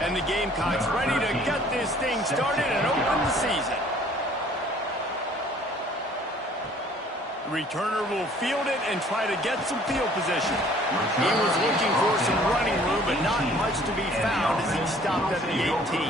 And the Gamecocks ready to get this thing started and open the season. The returner will field it and try to get some field position. He was looking for some running room, but not much to be found as he stopped at the 18.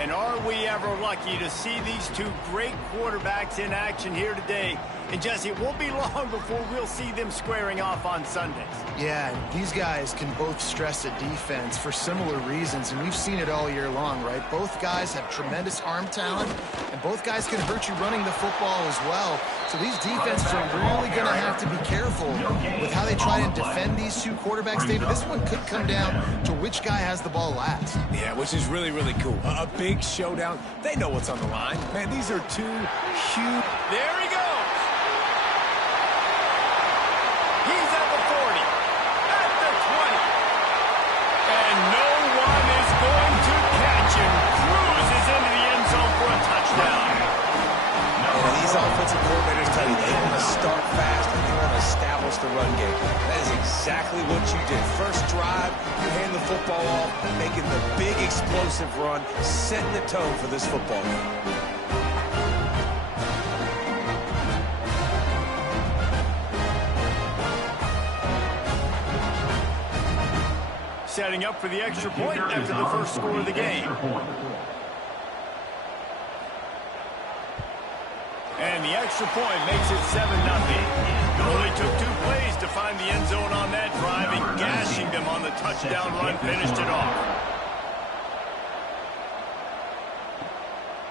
And are we ever lucky to see these two great quarterbacks in action here today? And Jesse, it won't be long before we'll see them squaring off on Sundays. Yeah, these guys can both stress a defense for similar reasons, and we've seen it all year long, right? Both guys have tremendous arm talent, and both guys can hurt you running the football as well. So these defenses are really going to have to be careful with how they try and defend these two quarterbacks, David. This one could come down to which guy has the ball last. Yeah, which is really, really cool. A big showdown. They know what's on the line. Man, these are two huge... There he goes. He's at the 40, at the 20. And no one is going to catch him. Cruises into the end zone for a touchdown. And these offensive coordinators tell you they want to start fast and they want to establish the run game. That is exactly what you did. First drive, you hand the football off, making the big explosive run, setting the tone for this football game. Setting up for the extra point after the first score of the game. And the extra point makes it 7-0. Only took 2 plays to find the end zone on that drive, and gashing them on the touchdown run finished it off.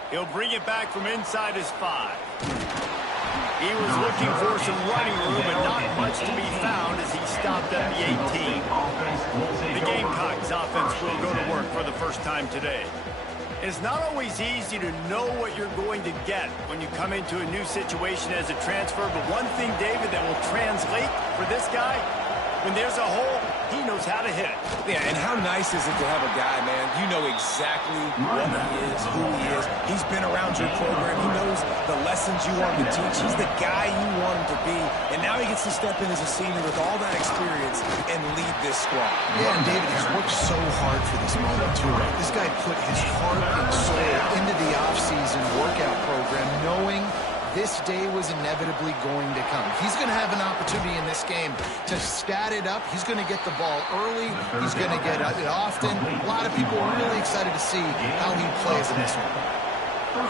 He'll bring it back from inside his 5. He was looking for some running room, but not much to be found as he stopped at the 18. The Gamecocks offense will go to work for the first time today. It's not always easy to know what you're going to get when you come into a new situation as a transfer, but one thing, David, that will translate for this guy, when there's a hole, he knows how to hit it. Yeah, and how nice is it to have a guy, man, you know exactly what he is, who he is. He's been around your program. He knows the lessons you want him to teach. He's the guy you want him to be. And now he gets to step in as a senior with all that experience and lead this squad. Yeah, and David has worked so hard for this moment, too, right? This guy put his heart and soul into the offseason workout program, knowing this day was inevitably going to come. He's going to have an opportunity in this game to stat it up. He's going to get the ball early. He's going to get it often. A lot of people are really excited to see how he plays in this one.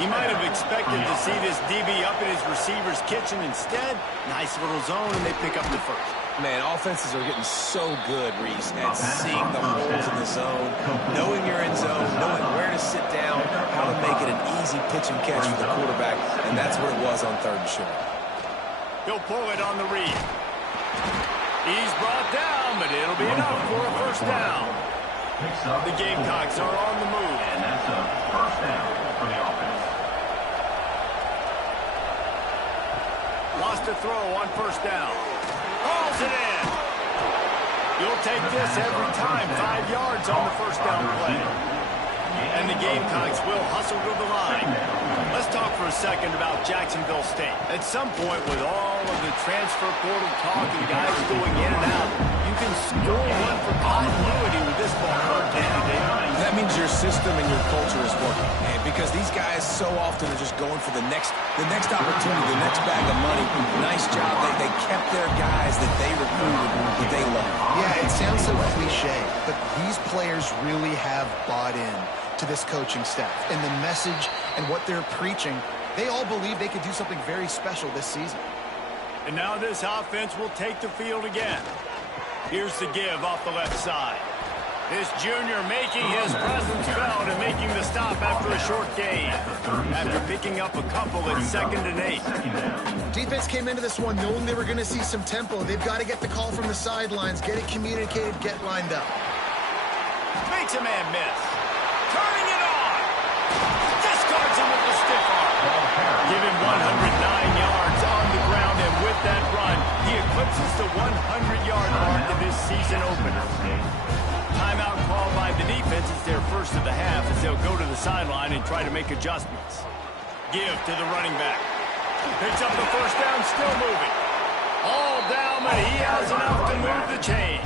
He might have expected to see this DB up in his receiver's kitchen. Instead, nice little zone, and they pick up the first. Man, offenses are getting so good, Reese, at seeing the holes in the zone, knowing you're in zone, knowing where to sit down, how to make it an easy pitch and catch for the quarterback, and that's what it was on 3rd and short. He'll pull it on the read. He's brought down, but it'll be enough for a first down. The Gamecocks are on the move. And that's a first down for the offense. Lost a throw on first down. Hauls it in. You'll take this every time. 5 yards on the first down play. And the Gamecocks will hustle to the line. Let's talk for a second about Jacksonville State. At some point, with all of the transfer portal talk and guys going in and out, you can score one for continuity with this ball club, candidate. That means your system and your culture is working, man, because these guys so often are just going for the next opportunity, the next bag of money. Nice job. They kept their guys that they recruited, that they love. Yeah, it sounds so cliche, but these players really have bought in to this coaching staff and the message and what they're preaching. They all believe they could do something very special this season. And now this offense will take the field again. Here's the give off the left side. This junior making his presence felt and making the stop after a short gain. After picking up a couple at 2nd and 8. Defense came into this one knowing they were going to see some tempo. They've got to get the call from the sidelines, get it communicated, get lined up. Makes a man miss. Turning it on. Discards him with the stiff arm. Give him 109 yards on the ground, and with that run, he eclipses the 100-yard mark in this season opener. Timeout called by the defense. It's their first of the half as they'll go to the sideline and try to make adjustments. Give to the running back. Picks up the first down, still moving. All down, but he has enough to move the chains.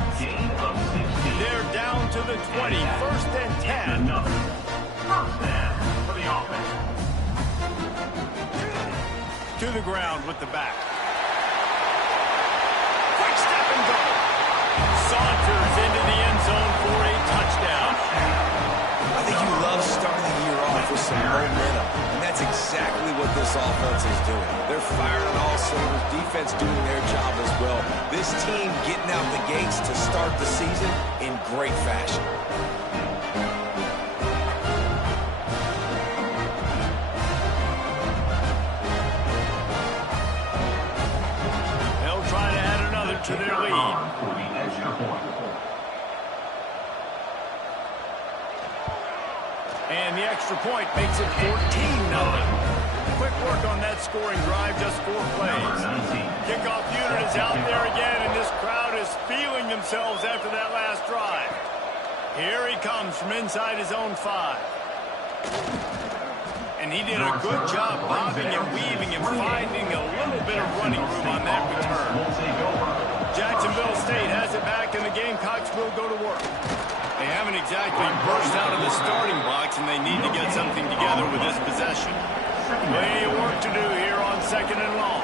They're down to the 20, first and 10. Another first down for the offense. To the ground with the back. Quick step and go. Saunters into the end zone for a touchdown. I think you love starting the year off with some momentum, and that's exactly what this offense is doing. They're firing on all cylinders, defense doing their job as well. This team getting out the gates to start the season in great fashion. They'll try to add another to their lead. For the extra point. And the extra point makes it 14-0. Quick work on that scoring drive, just 4 plays. Kickoff unit is out there again, and this crowd is feeling themselves after that last drive. Here he comes from inside his own 5. And he did a good job bobbing and weaving and finding a little bit of running room on that return. Jacksonville State has it back, and the Gamecocks will go to work. They haven't exactly burst out of the starting blocks, and they need to get something together with this possession. Plenty of work to do here on 2nd and long.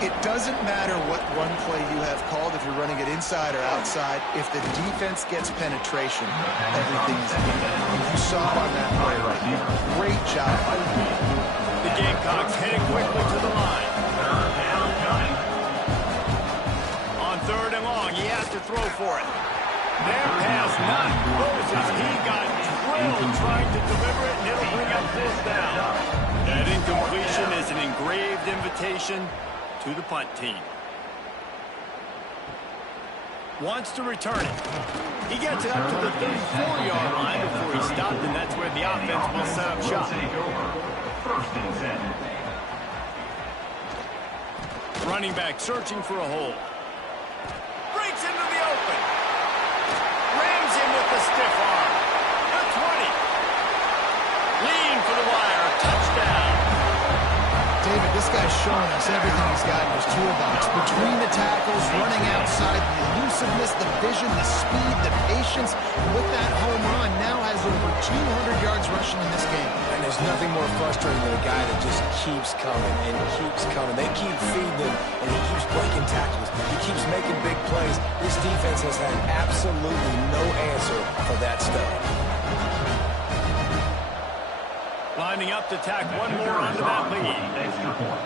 It doesn't matter what run play you have called, if you're running it inside or outside. If the defense gets penetration, everything is good. And you saw it on that play right here. Great job by the team. The Gamecocks heading quickly to the line. On 3rd and long, he has to throw for it. Their pass not closes. He got drilled trying to deliver it, and it'll bring up 4th down. That incompletion is an engraved invitation to the punt team. Wants to return it. He gets it up to the 34-yard line before he stopped, and that's where the offense will set up shop. First and 10. Running back searching for a hole. Breaks into the open. Rams him with the stiff arm. The 20. Lean for the wire. Touchdown. David, this guy's showing us everything he's got in his toolbox. Between the tackles, running outside, the elusiveness, the vision, the speed, the patience. And with that home run, now has over 200 yards rushing in this game. And there's nothing more frustrating than a guy that just keeps coming and keeps coming. They keep feeding him, and he keeps breaking tackles. He keeps making big plays. This defense has had absolutely no answer for that stud. Lining up to tack one more onto that lead. Extra point.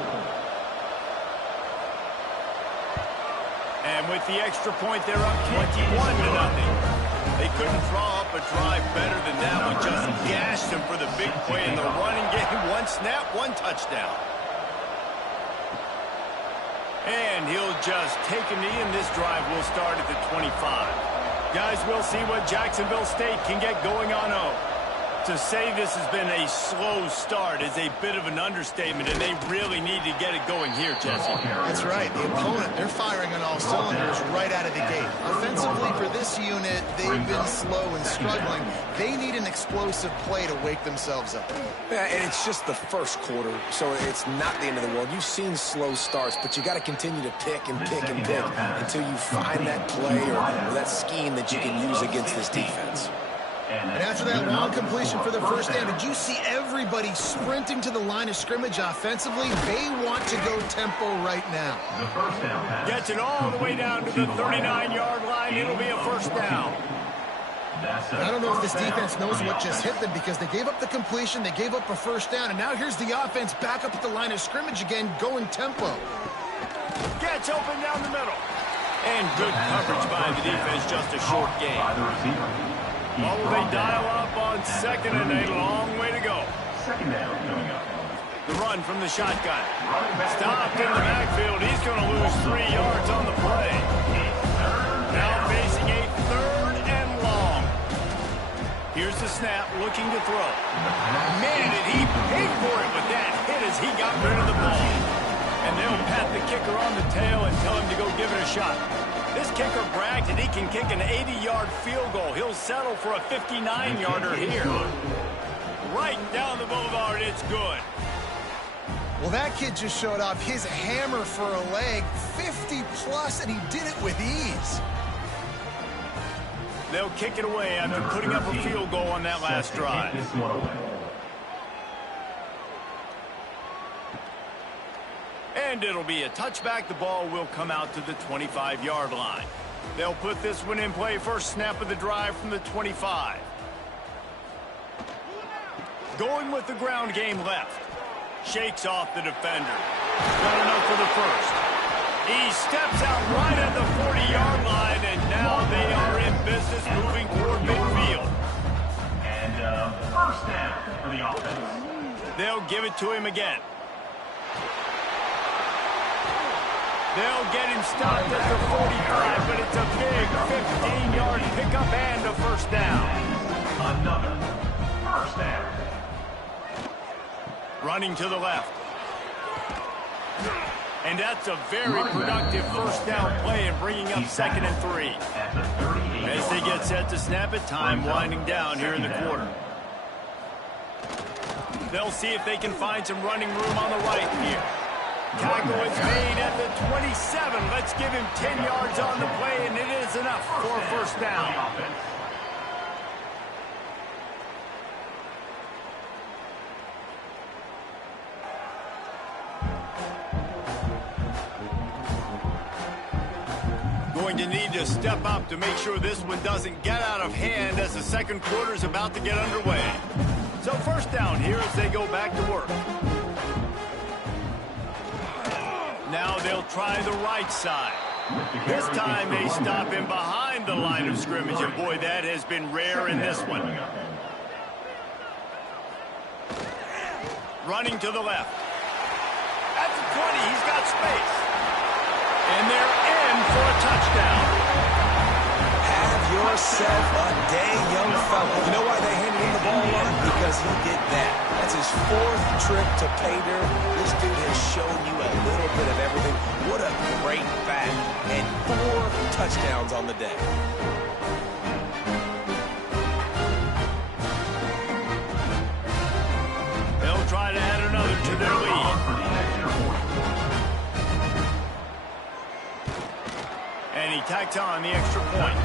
And with the extra point, they're up 21-0. They couldn't draw up a drive better than that one. Just gashed him for the big play in the running game. 1 snap, 1 touchdown. And he'll just take a knee, and this drive will start at the 25. Guys, we'll see what Jacksonville State can get going on 0. To say this has been a slow start is a bit of an understatement, and they really need to get it going here, Jesse. That's right. The opponent, they're firing on all cylinders right out of the gate. Offensively, for this unit, they've been slow and struggling. They need an explosive play to wake themselves up. Yeah, and it's just the first quarter, so it's not the end of the world. You've seen slow starts, but you got to continue to pick and pick and pick until you find that play or that scheme that you can use against this defense. And after that long completion for the first down, did you see everybody sprinting to the line of scrimmage offensively? They want to go tempo right now. The first down pass. Gets it all the way down to the 39-yard line. It'll be a first down. I don't know if this defense knows what just hit them, because they gave up the completion, they gave up a first down, and now here's the offense back up at the line of scrimmage again, going tempo. Gets open down the middle. And good coverage by the defense, just a short gain. By the receiver. What will they dial up on 2nd and a long way to go? Second down coming up. The run from the shotgun. Stopped in the backfield. He's going to lose 3 yards on the play. Now facing a 3rd and long. Here's the snap, looking to throw. Man, did he pay for it with that hit as he got rid of the ball. And they'll pat the kicker on the tail and tell him to go give it a shot. This kicker bragged that he can kick an 80-yard field goal. He'll settle for a 59-yarder here. Right down the boulevard, it's good. Well, that kid just showed off his hammer for a leg, 50-plus, and he did it with ease. They'll kick it away after putting up a field goal on that last drive. This one away. And it'll be a touchback. The ball will come out to the 25-yard line. They'll put this one in play. First snap of the drive from the 25. Going with the ground game left. Shakes off the defender. Got enough for the first. He steps out right at the 40-yard line, and now they are in business moving toward midfield. And first down for the offense. They'll give it to him again. They'll get him stopped at the 45, but it's a big 15-yard pickup and a first down. Another first down. Running to the left. And that's a very productive first down play and bringing up 2nd and 3. As they get set to snap it, time winding down here in the quarter. They'll see if they can find some running room on the right here. Tackle is made at the 27. Let's give him 10 yards on the play, and it is enough for a first down. Going to need to step up to make sure this one doesn't get out of hand as the second quarter is about to get underway. So first down here as they go back to work. Now they'll try the right side. This time they stop him behind the line of scrimmage, and boy, that has been rare in this one. Running to the left. At the 20, he's got space. And they're in for a touchdown. Have yourself a day, young fella. You know why they handed him the ball a lot? Because he did that. That's his 4th trip to pay dirt. This dude has shown you a little bit of everything. What a great back. And 4 touchdowns on the day. They'll try to add another to their lead. And he tacks on the extra point.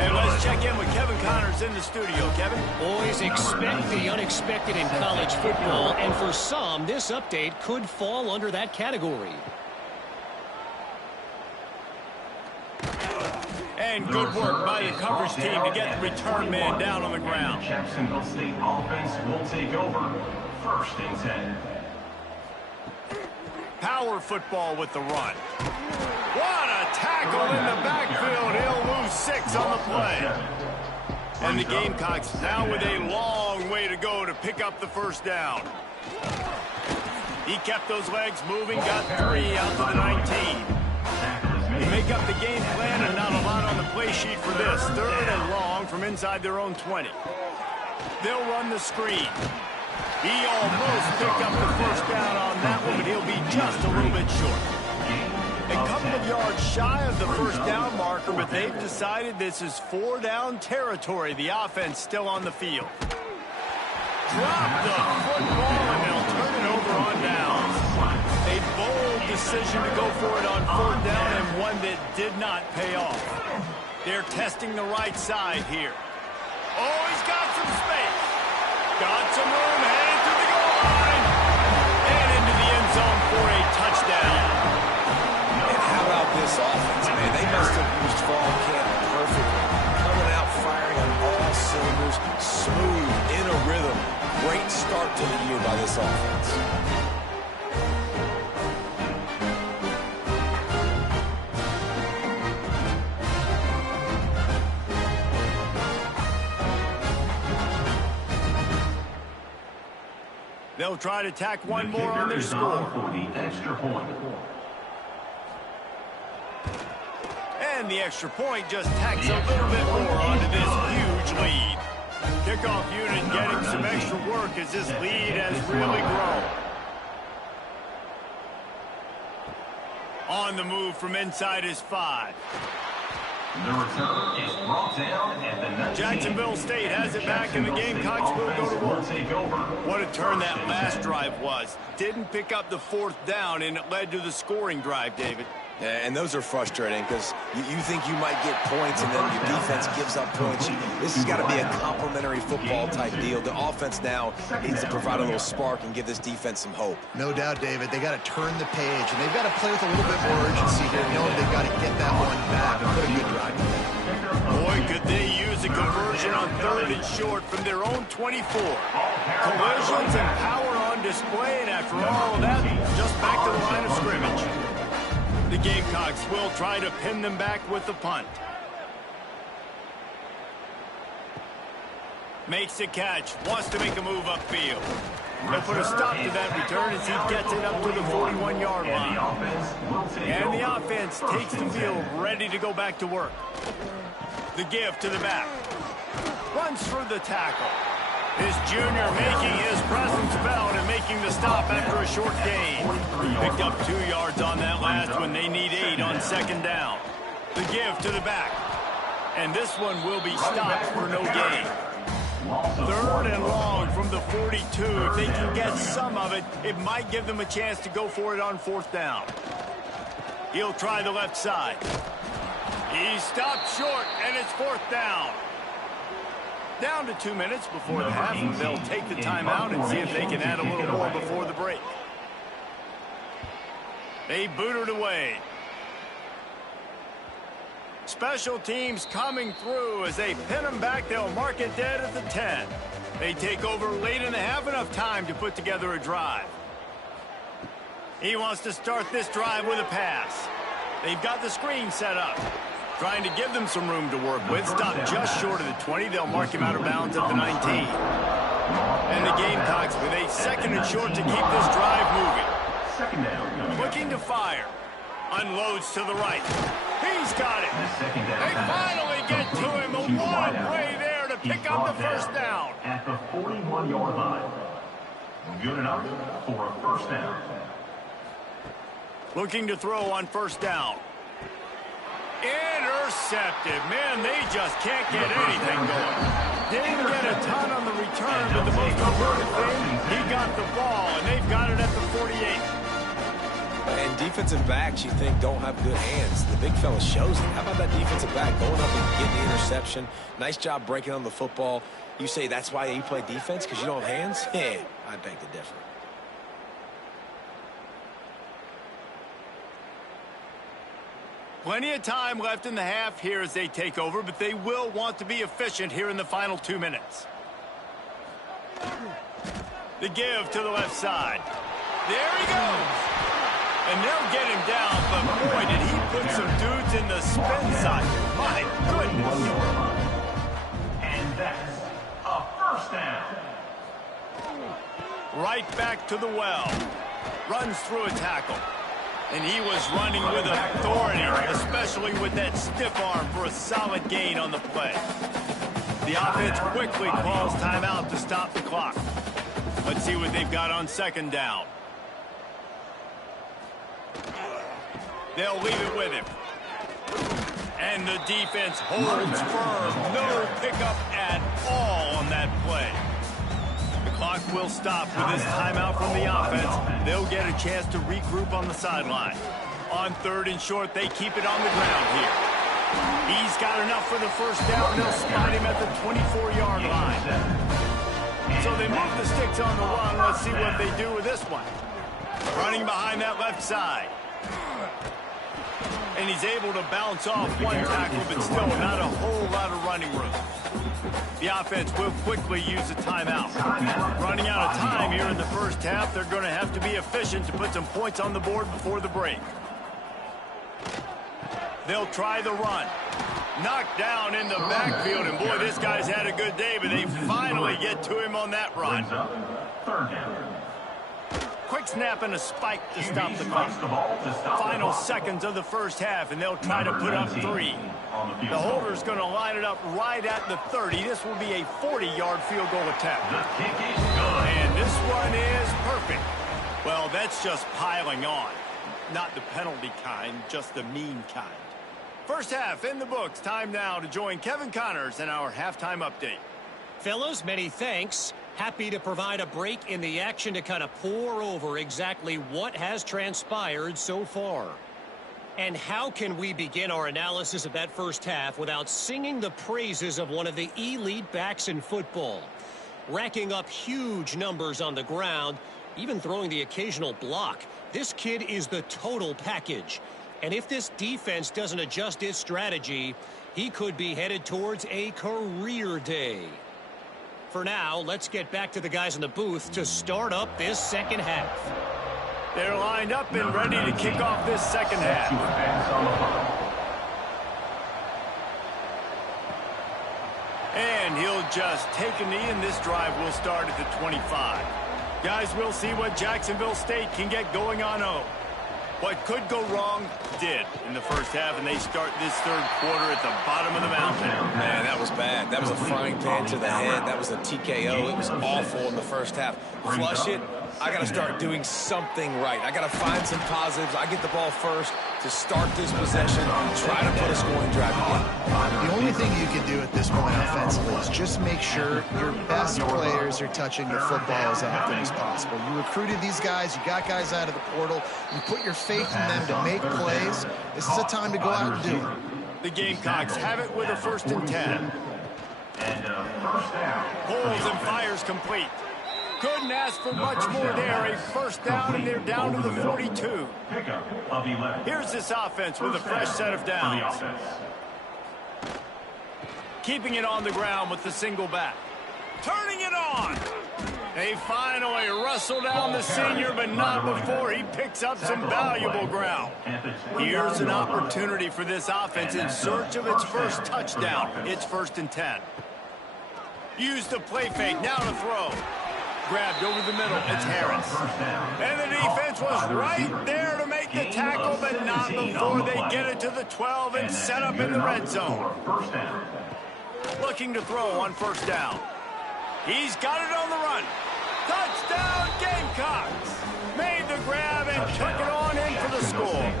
And let's check in with Kevin Connors in the studio. Kevin? Boys, expect the unexpected in college football, and for some, this update could fall under that category. And good work by the coverage team to get the return man down on the ground. Jacksonville State offense will take over. 1st and 10. Power football with the run. What a tackle in the backfield. He'll lose 6 on the play. And the Gamecocks now with a long way to go to pick up the first down. He kept those legs moving, got 3 out to the 19. They make up the game plan and not a lot on the play sheet for this. 3rd and long from inside their own 20. They'll run the screen. He almost picked up the first down on that one, but he'll be just a little bit short. A couple of yards shy of the first down marker, but they've decided this is 4-down territory. The offense still on the field. Drop the football, and they'll turn it over on downs. A bold decision to go for it on 4th down, and one that did not pay off. They're testing the right side here. Oh, he's got some space. Got some room, headed to the goal line. And into the end zone for a touchdown. And how about this offense, man? They must have used fall camp perfectly. Coming out firing on all cylinders, smooth, in a rhythm. Great start to the year by this offense. They'll try to tack one more on their score. For the extra point. And the extra point just tacks a little bit more onto this huge lead. Kickoff unit getting some extra work as this lead has really grown. On the move from inside his 5. The return is brought down at the 19. Jacksonville State has it back, and the Gamecocks will go to work. What a turn that last drive was. Didn't pick up the 4th down, and it led to the scoring drive, David. And those are frustrating because you think you might get points and then your defense gives up points. This has got to be a complementary football type deal. The offense now needs to provide a little spark and give this defense some hope. No doubt, David. They got to turn the page, and they've got to play with a little bit more urgency here, knowing they've got to get that one back and put a good drive together. Boy, could they use a conversion on 3rd and short from their own 24. Collisions and power on display, and after all of that, just back to the line of scrimmage. The Gamecocks will try to pin them back with the punt. Makes the catch, wants to make a move upfield. They'll put a stop to that return as he gets it up to the 41-yard line. And the offense takes the field, ready to go back to work. The give to the back. Runs through the tackle. His junior making his presence felt and making the stop after a short gain. Picked up 2 yards on that last one. They need 8 on 2nd down. The give to the back. And this one will be stopped for no gain. 3rd and long from the 42. If they can get some of it, it might give them a chance to go for it on 4th down. He'll try the left side. He stopped short, and it's 4th down. Down to 2 minutes before the half, and they'll take the timeout and see if they can add a little more before the break. They boot it away. Special teams coming through as they pin them back. They'll mark it dead at the 10. They take over late in the half, enough time to put together a drive. He wants to start this drive with a pass. They've got the screen set up. Trying to give them some room to work with. Stop just short of the 20. They'll mark him out of bounds at the 19. And the Gamecocks with a 2nd and short to keep this drive moving. Looking to fire. Unloads to the right. He's got it. They finally get to him. A wide play there to pick up the 1st down. At the 41-yard line. Good enough for a 1st down. Looking to throw on 1st down. Intercepted. Man, they just can't get anything going. Didn't get a ton on the return, but the most important thing, he got the ball, and they've got it at the 48. And defensive backs, you think, don't have good hands. The big fella shows it. How about that defensive back going up and getting the interception? Nice job breaking on the football. You say that's why you play defense, because you don't have hands? Yeah, I beg to differ. Plenty of time left in the half here as they take over, but they will want to be efficient here in the final 2 minutes. The give to the left side. There he goes. And they'll get him down, but boy, did he put some dudes in the spin side. My goodness. And that's a 1st down. Right back to the well. Runs through a tackle. And he was running with authority, especially with that stiff arm for a solid gain on the play. The offense quickly calls timeout to stop the clock. Let's see what they've got on 2nd down. They'll leave it with him. And the defense holds firm. No pickup at all on that play. The clock will stop with this timeout from the offense. They'll get a chance to regroup on the sideline. On 3rd and short, they keep it on the ground here. He's got enough for the 1st down. They'll spot him at the 24-yard line. So they move the sticks on the run. Let's see what they do with this one. Running behind that left side. And he's able to bounce off one tackle, but still not a whole lot of running room. The offense will quickly use a timeout. Running out of time here in the 1st half. They're going to have to be efficient to put some points on the board before the break. They'll try the run. Knocked down in the backfield, and boy, this guy's had a good day, but they finally get to him on that run. 3rd down. Quick snap and a spike to stop the clock. Final seconds of the 1st half, and they'll try to put up 3. The holder's going to line it up right at the 30. This will be a 40-yard field goal attempt. The kick is good. And this one is perfect. Well, that's just piling on. Not the penalty kind, just the mean kind. 1st half in the books. Time now to join Kevin Connors in our halftime update. Fellas, many thanks. Happy to provide a break in the action to kind of pour over exactly what has transpired so far. And how can we begin our analysis of that first half without singing the praises of one of the elite backs in football? Racking up huge numbers on the ground, even throwing the occasional block. This kid is the total package. And if this defense doesn't adjust its strategy, he could be headed towards a career day. For now, let's get back to the guys in the booth to start up this second half. They're lined up and ready to kick off this second half. And he'll just take a knee, and this drive will start at the 25. Guys, we'll see what Jacksonville State can get going on home. What could go wrong did in the first half, and they start this third quarter at the bottom of the mountain. Man, that was bad. That was a frying pan to the head. That was a TKO. It was awful in the first half. Flush it. I got to start doing something right. I got to find some positives. I get the ball first to start this possession, try to put a scoring drive in. The only thing you can do at this point offensively is just make sure your best players are touching the football as often as possible. You recruited these guys. You got guys out of the portal. You put your faith in them to make plays. This is a time to go out and do it. The Gamecocks have it with a 1st and 10. Pulls and fires complete. Couldn't ask for much more there. A first down, and they're down to the 42. Here's this offense with a fresh set of downs. Keeping it on the ground with the single back. Turning it on. They finally wrestle down the senior, but not before he picks up some valuable ground. Here's an opportunity for this offense in search of its first touchdown. It's 1st and 10. Used the play fake, now to throw. Grabbed over the middle, it's Harris. And the defense was right there to make the tackle, but not before they get it to the 12 and set up in the red zone. Looking to throw on 1st down. He's got it on the run. Touchdown, Gamecocks! Made the grab and took it on in for the score.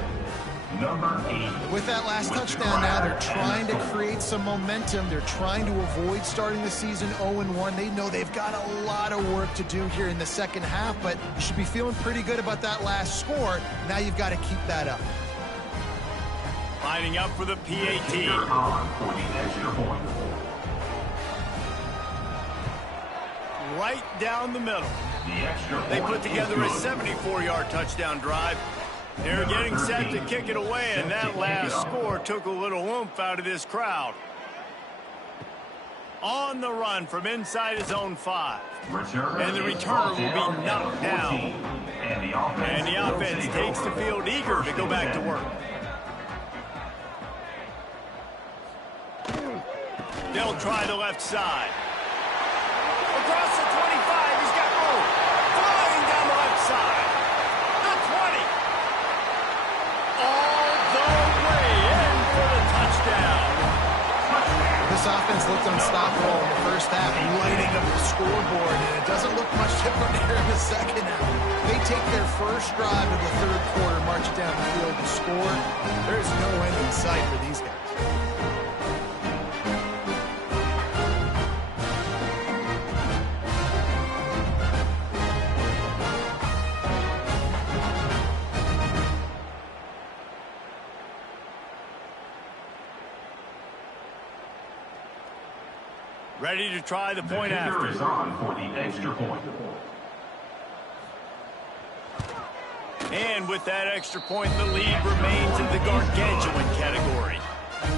With that last touchdown now, they're trying to create some momentum. They're trying to avoid starting the season 0-1. They know they've got a lot of work to do here in the second half, but you should be feeling pretty good about that last score. Now you've got to keep that up. Lining up for the PAT. Right down the middle. They put together a 74-yard touchdown drive. They're getting set to kick it away, and that last score took a little oomph out of this crowd. On the run from inside his own 5. And the returner will be knocked down. And the offense takes the field eager to go back to work. They'll try the left side. Across the 25, he's got room. Flying down the left side. The 20. All the way in for the touchdown. This offense looked unstoppable in the first half, lighting up the scoreboard, and it doesn't look much different here in the second half. They take their first drive of the third quarter, march it down the field to score. There's no end in sight for these guys. Ready to try the point after. Is on for the extra point. And with that extra point, the lead remains in the gargantuan category.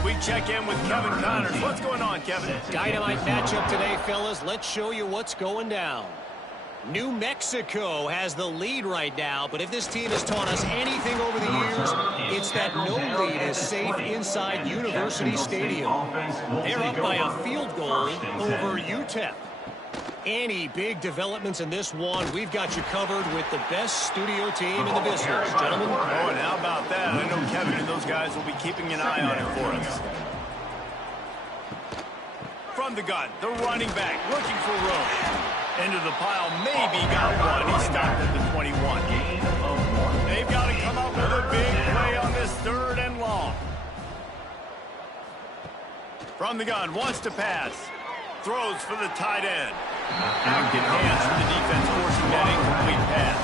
We check in with Kevin Connors. What's going on, Kevin? Dynamite matchup today, fellas. Let's show you what's going down. New Mexico has the lead right now, but if this team has taught us anything over the years, it's that no lead is safe inside University Stadium. They're up by a field goal over UTEP. Any big developments in this one, we've got you covered with the best studio team in the business, gentlemen. Oh, and how about that? I know Kevin and those guys will be keeping an eye on it for us. From the gun, the running back looking for room. Into the pile, maybe got one. He stopped at the 21. They've got to come up with a big play on this 3rd and long. From the gun, wants to pass. Throws for the tight end. Active hands for the defense, forcing that incomplete pass.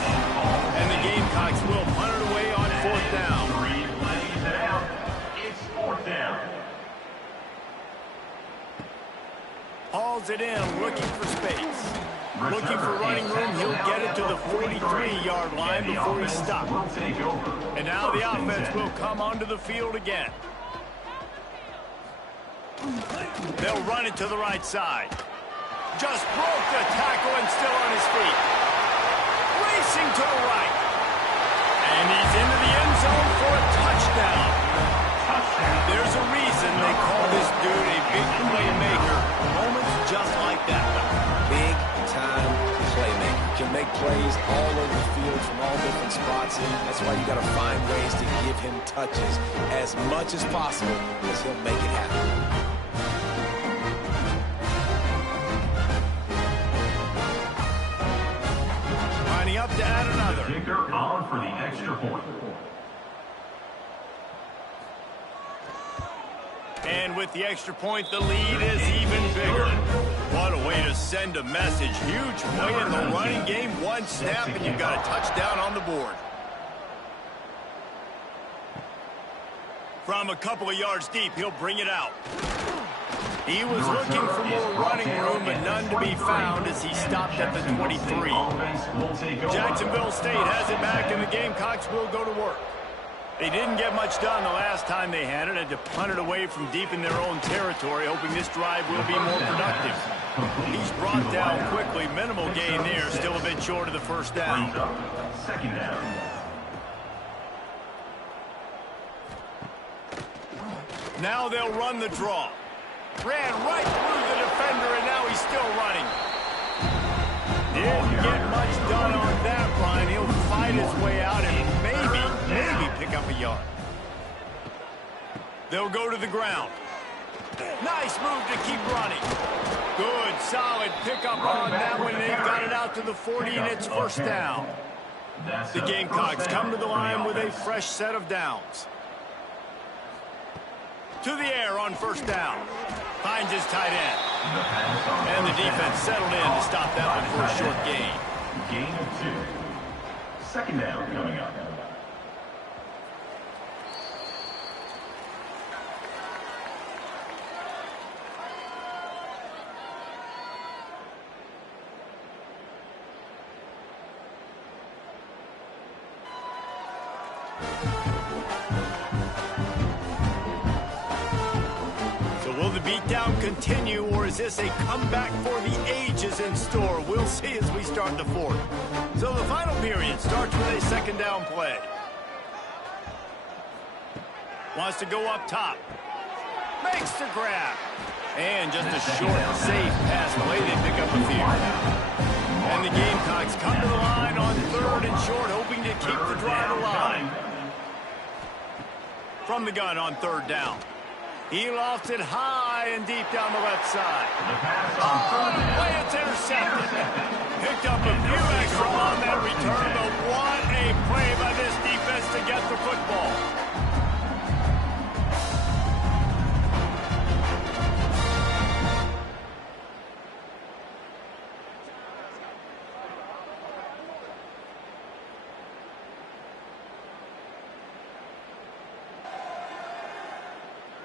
And the Gamecocks will punt it away on 4th down. drills it in, looking for space. Looking for running room, he'll get it to the 43-yard line before he stops. And now the offense will come onto the field again. They'll run it to the right side. Just broke the tackle and still on his feet. Racing to the right. And he's into the end zone for a touchdown. There's a reason they call this dude a big playmaker. Moments just like that. Big-time playmaker. Can make plays all over the field from all different spots. That's why you got to find ways to give him touches as much as possible, because he'll make it happen. Lining up to add another. Kicker on for the extra point. And with the extra point, the lead is even bigger. What a way to send a message. Huge play in the running game. One snap, and you've got a touchdown on the board. From a couple of yards deep, he'll bring it out. He was looking for more running room, but none to be found as he stopped at the 23. Jacksonville State has it back, and the Gamecocks will go to work. They didn't get much done the last time they had it. Had to punt it away from deep in their own territory, hoping this drive will be more productive. He's brought down quickly. Minimal gain there. Still a bit short of the first down. Second down. Now they'll run the draw. Ran right through the defender, and now he's still running. Didn't get much done on that run. He'll fight his way out and maybe pick up a yard. They'll go to the ground. Nice move to keep running. Good, solid pickup on that one. They've got it out to the 40, and it's first down. The Gamecocks come to the line with a fresh set of downs. To the air on first down. Finds his tight end. And the defense settled in to stop that one for a short gain. Gain of 2. Second down coming up. Beatdown continue, or is this a comeback for the ages in store? We'll see as we start the fourth. So the final period starts with a second down play. Wants to go up top. Makes the grab. And just a short, safe pass play. They pick up a few. And the Gamecocks come to the line on third and short, hoping to keep the drive alive. From the gun on third down. He lofts it high and deep down the left side. Oh, the play, it's intercepted. Picked up a few extra on that return, but what a play by this defense to get the football.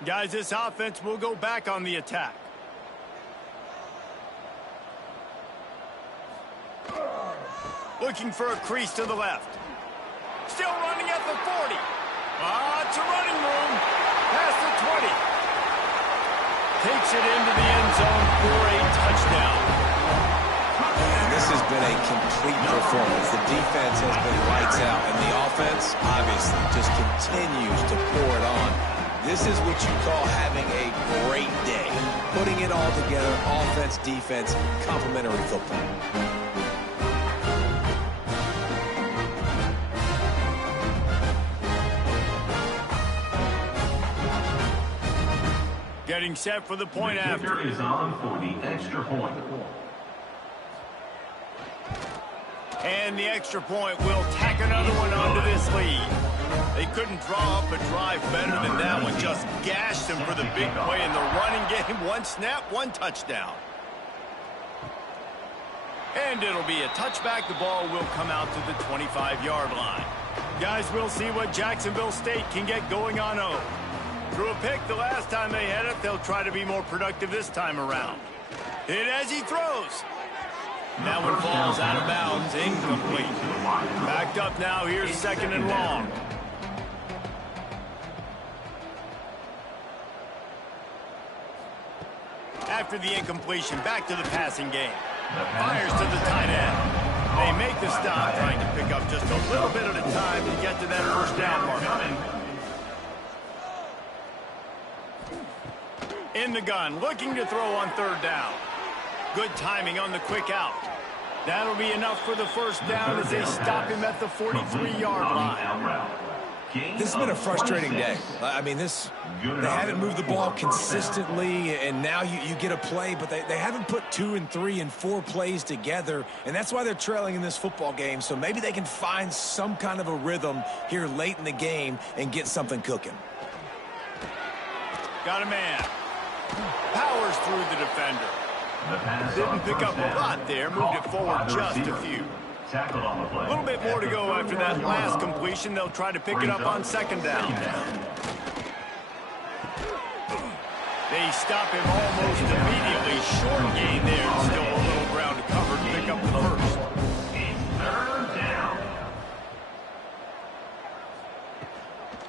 Guys, this offense will go back on the attack. Looking for a crease to the left. Still running at the 40. It's a running room. Past the 20. Takes it into the end zone for a touchdown. And this has been a complete performance. The defense has been lights out, and the offense, obviously, just continues to pour it on. This is what you call having a great day. Putting it all together, offense, defense, complementary football. Getting set for the point after. The kicker is on for the extra point. And the extra point will tack another one onto this lead. They couldn't draw up a drive better than that one. Just gashed them for the big play in the running game. One snap, one touchdown. And it'll be a touchback. The ball will come out to the 25-yard line. Guys, we'll see what Jacksonville State can get going on O. Threw a pick the last time they had it. They'll try to be more productive this time around. Hit as he throws. That one falls out of bounds, incomplete. Backed up now, here's 2nd and long. After the incompletion, back to the passing game. Fires to the tight end. They make the stop, trying to pick up just a little bit at a time to get to that first down mark. In the gun, looking to throw on 3rd down. Good timing on the quick out. That'll be enough for the first down as they stop him at the 43-yard line. This has been a frustrating day. I mean, they haven't moved the ball consistently, and now you get a play, but they haven't put 2 and 3 and 4 plays together, and that's why they're trailing in this football game. So maybe they can find some kind of a rhythm here late in the game and get something cooking. Got a man. Powers through the defender. Didn't pick up a lot there, moved it forward just a few. A little bit more to go after that last completion. They'll try to pick it up on 2nd down. They stop him almost immediately. Short gain there. Still a little ground to cover to pick up the first. 3rd down.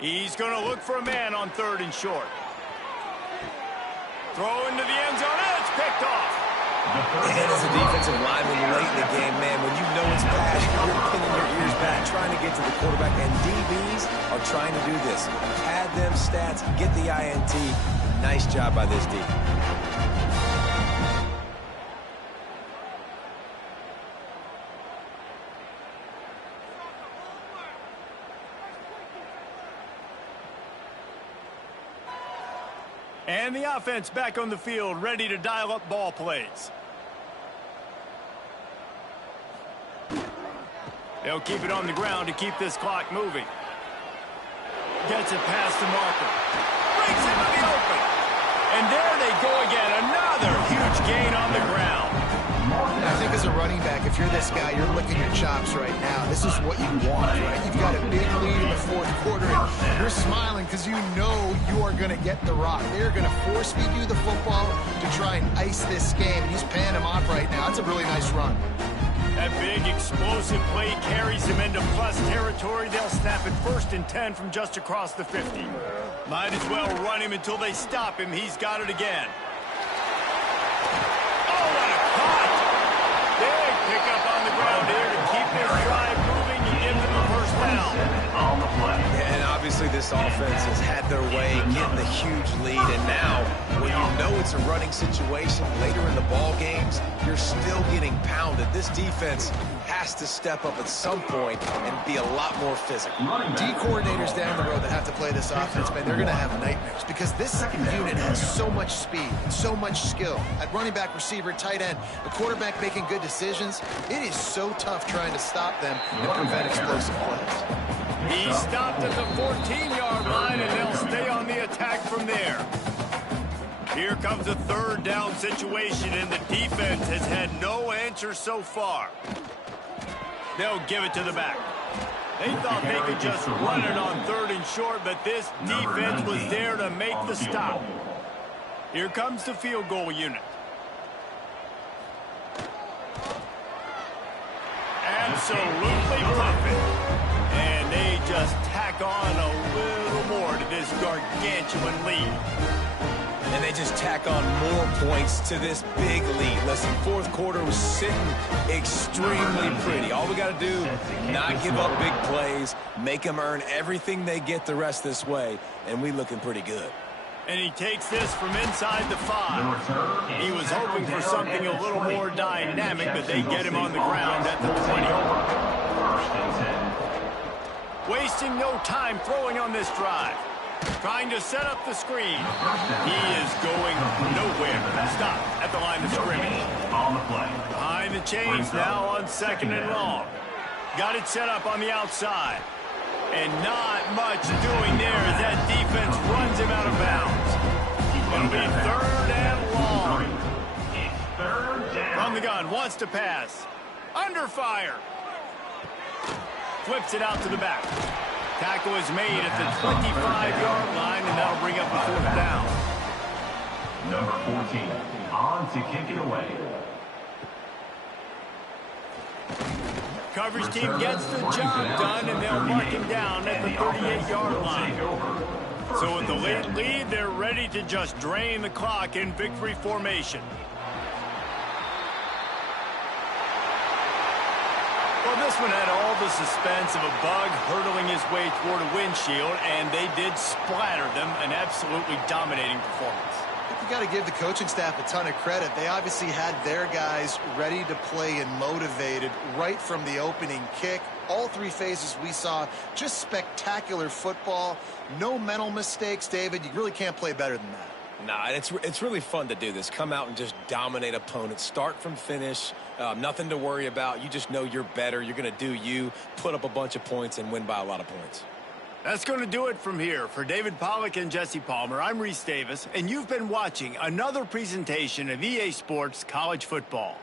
He's going to look for a man on 3rd and short. Throw into the end zone. And it's picked off. And as a defensive lineman late in the game, man, when you know it's pass, you're pinning your ears back, trying to get to the quarterback, and DBs are trying to do this. Pad them stats, get the INT. Nice job by this defense. And the offense back on the field, ready to dial up ball plays. They'll keep it on the ground to keep this clock moving. Gets it past the marker. Brings it to the open. And there they go again. Another huge gain on the ground. I think as a running back, if you're this guy, you're licking your chops right now. This is what you want, right? You've got a big lead in the 4th quarter, and you're smiling because you know you are going to get the rock. They're going to force feed you the football to try and ice this game. He's paying him off right now. It's a really nice run. That big explosive play carries him into plus territory. They'll snap it 1st and 10 from just across the 50. Might as well run him until they stop him. He's got it again. Oh, what a cut! Big pickup on the ground here to keep this drive moving and give them the first down. On the play. Yeah, and obviously this offense has had their way getting the huge lead, and now when you know it's a running situation later in the ball games, you're still getting pounded. This defense has to step up at some point and be a lot more physical. D coordinators down the road that have to play this offense, man, they're going to have nightmares because this unit has so much speed and so much skill. At running back, receiver, tight end, the quarterback making good decisions. It is so tough trying to stop them and prevent explosive plays. He stopped at the 14-yard line, and they'll stay on the attack from there. Here comes a 3rd down situation, and the defense has had no answer so far. They'll give it to the back. They thought they could just run it on 3rd and short, but this defense was there to make the stop. Here comes the field goal unit. Absolutely perfect. And they just tack on a little more to this gargantuan lead. And they just tack on more points to this big lead. Listen, 4th quarter was sitting extremely pretty. All we got to do, not give up big plays, make them earn everything they get the rest this way, and we looking pretty good. And he takes this from inside the 5. He was hoping for something a little more dynamic, but they get him on the ground at the 20. 1st and 10. Wasting no time throwing on this drive. Trying to set up the screen. He is going nowhere. Stop at the line of scrimmage. On the play. Behind the chains now on 2nd and long. Got it set up on the outside. And not much doing there as that defense runs him out of bounds. It'll be 3rd and long. It's 3rd down. From the gun, wants to pass. Under fire. Flips it out to the back. Tackle is made at the 25-yard line, and that'll bring up the 4th down. Number 14, on to kick it away. Coverage team gets the job done, and they'll mark him down at the 38-yard line. So with the late lead, they're ready to just drain the clock in victory formation. Well, this one had all the suspense of a bug hurtling his way toward a windshield, and they did splatter them, an absolutely dominating performance. I think you got to give the coaching staff a ton of credit. They obviously had their guys ready to play and motivated right from the opening kick. All three phases we saw, just spectacular football. No mental mistakes, David. You really can't play better than that. Nah, it's really fun to do this. Come out and just dominate opponents. Start from finish. Nothing to worry about. You just know you're better. You're going to do you, put up a bunch of points, and win by a lot of points. That's going to do it from here. For David Pollack and Jesse Palmer, I'm Reese Davis, and you've been watching another presentation of EA Sports College Football.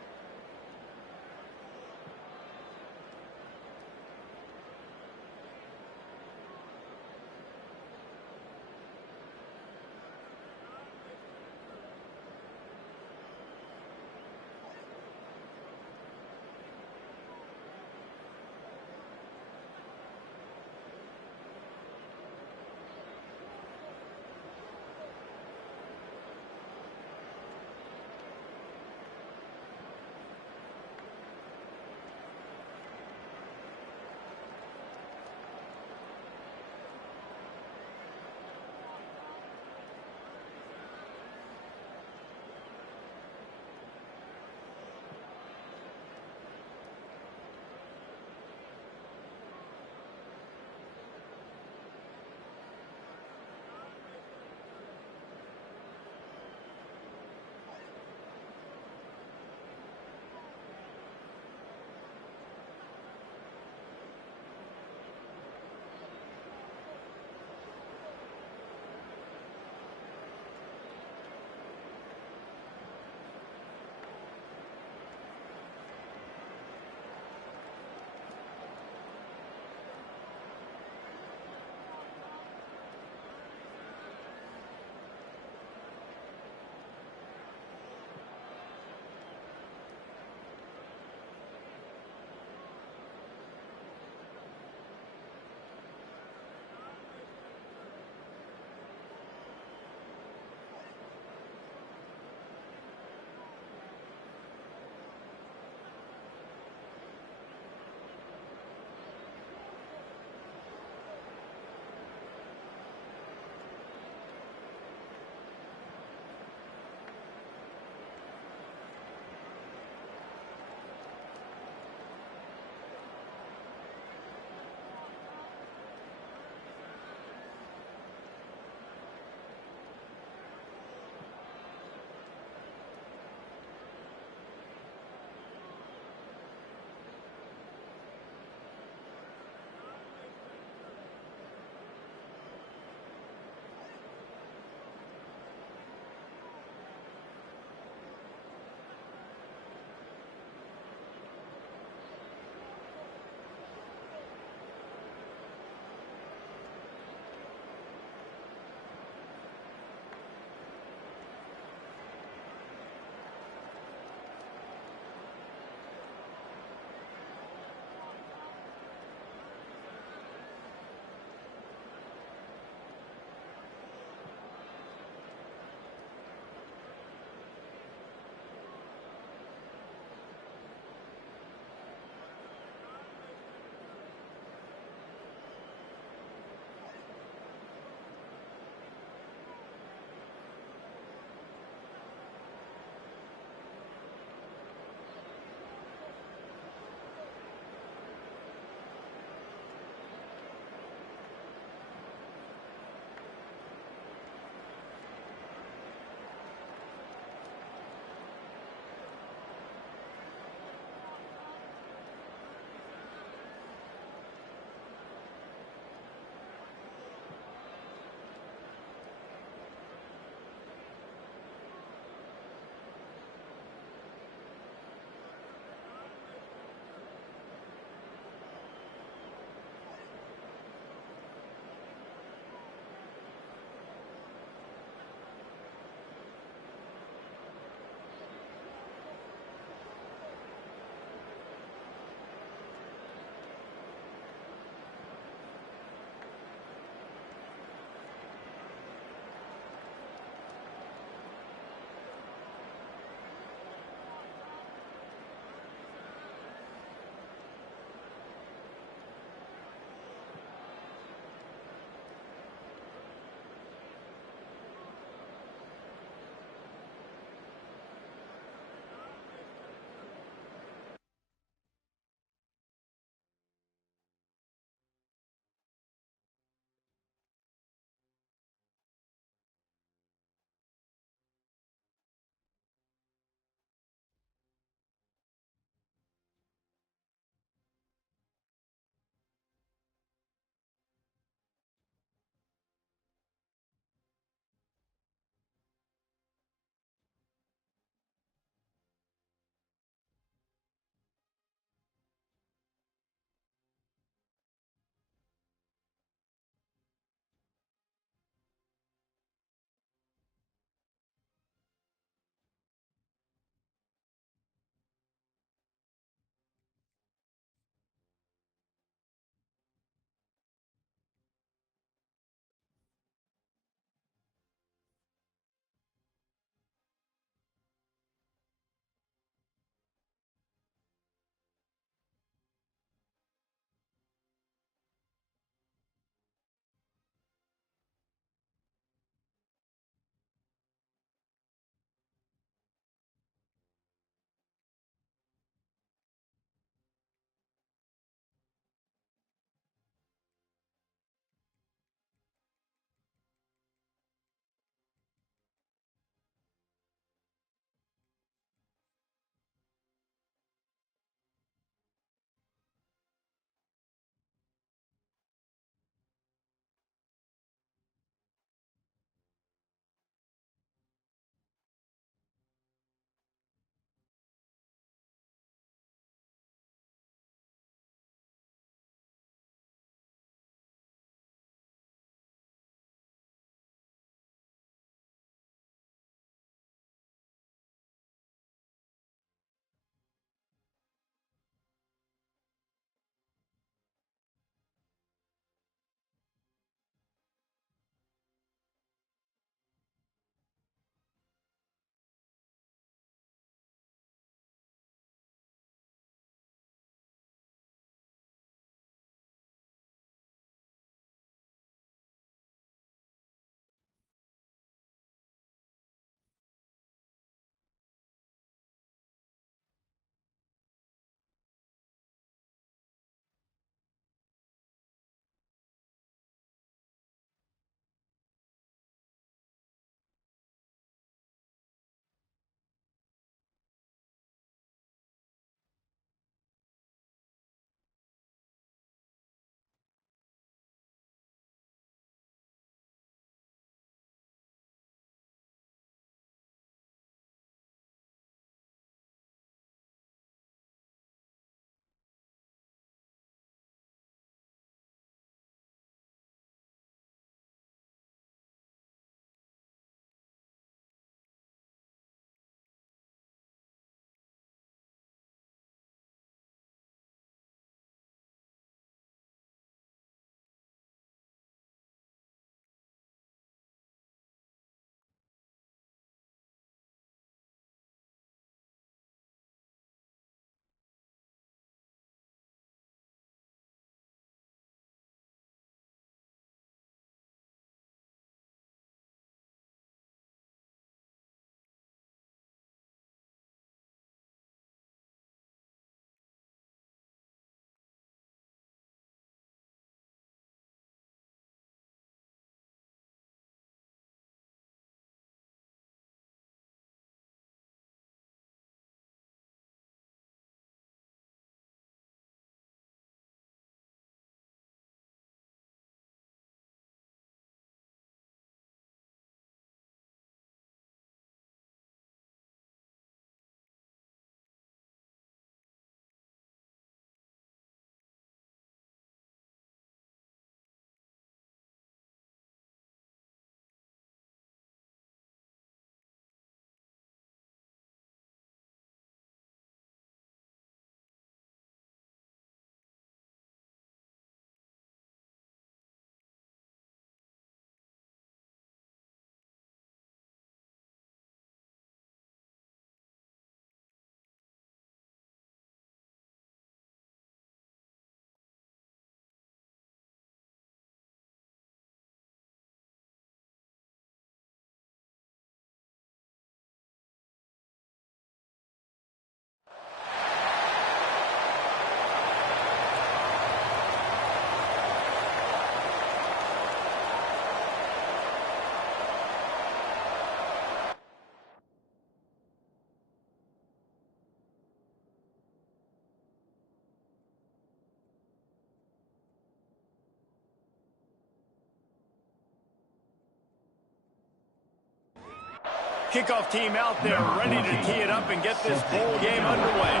Kickoff team out there ready to tee it up and get this bowl game underway.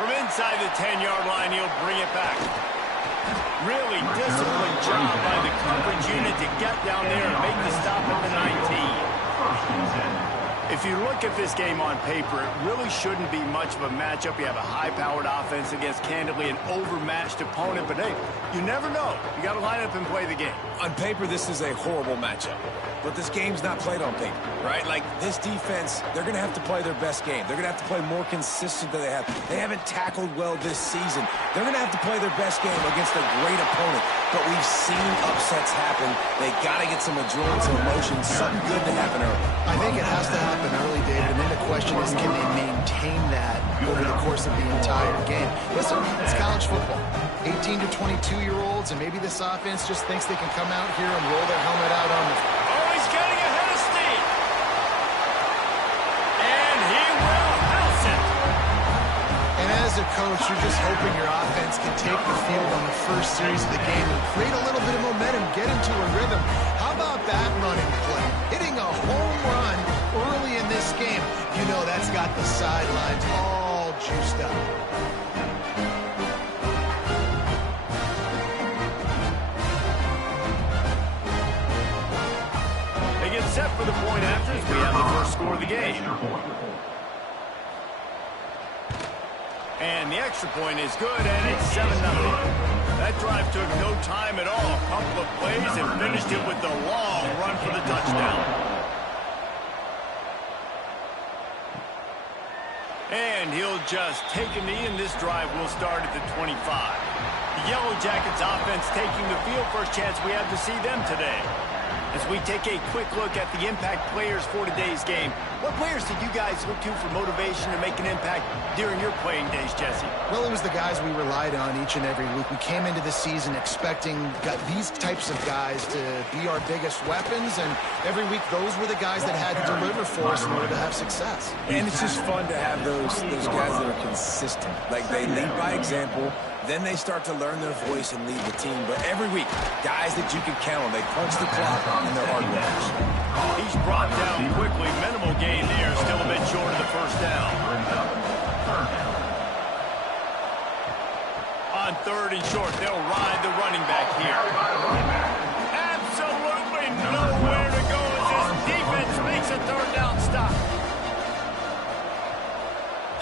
From inside the 10-yard line, he'll bring it back. Really disciplined job by the coverage unit to get down there and make the stop at the 19. If you look at this game on paper, it really shouldn't be much of a matchup. You have a high-powered offense against, candidly, an overmatched opponent. But, hey, you never know. You got to line up and play the game. On paper, this is a horrible matchup. But this game's not played on paper, right? Like, this defense, they're going to have to play their best game. They're going to have to play more consistent than they have. They haven't tackled well this season. They're going to have to play their best game against a great opponent. But we've seen upsets happen. They got to get some adrenaline, some emotion, something good to happen early. I think it has to happen early, David, and then the question is, can they maintain that over the course of the entire game? Listen, it's college football. 18 to 22-year-olds, and maybe this offense just thinks they can come out here and roll their helmet out on the... Oh, he's getting ahead of steam. And he will house it. And as a coach, you're just hoping your offense can take the field on the first series of the game and create a little bit of momentum, get into a rhythm. How about that running play? Hitting a home run early in this game. You know that's got the sidelines all juiced up. They get set for the point after as we have the first score of the game. And the extra point is good, and it's 7-0. That drive took no time at all. A couple of plays and finished it with the long run for the touchdown. And he'll just take a knee, and this drive will start at the 25. The Yellow Jackets offense taking the field. First chance we have to see them today. As we take a quick look at the impact players for today's game, what players did you guys look to for motivation to make an impact during your playing days, Jesse? Well, it was the guys we relied on each and every week. We came into the season expecting these types of guys to be our biggest weapons, and every week those were the guys that had to deliver for us in order to have success. And it's just fun to have those guys that are consistent. Like, they lead by example. Then they start to learn their voice and lead the team. But every week, guys that you can count on, they punch the clock and they're hard workers. He's brought down quickly. Minimal gain there. Still a bit short of the first down. On third and short, they'll ride the running back here. Absolutely nowhere to go as this defense makes a third down stop.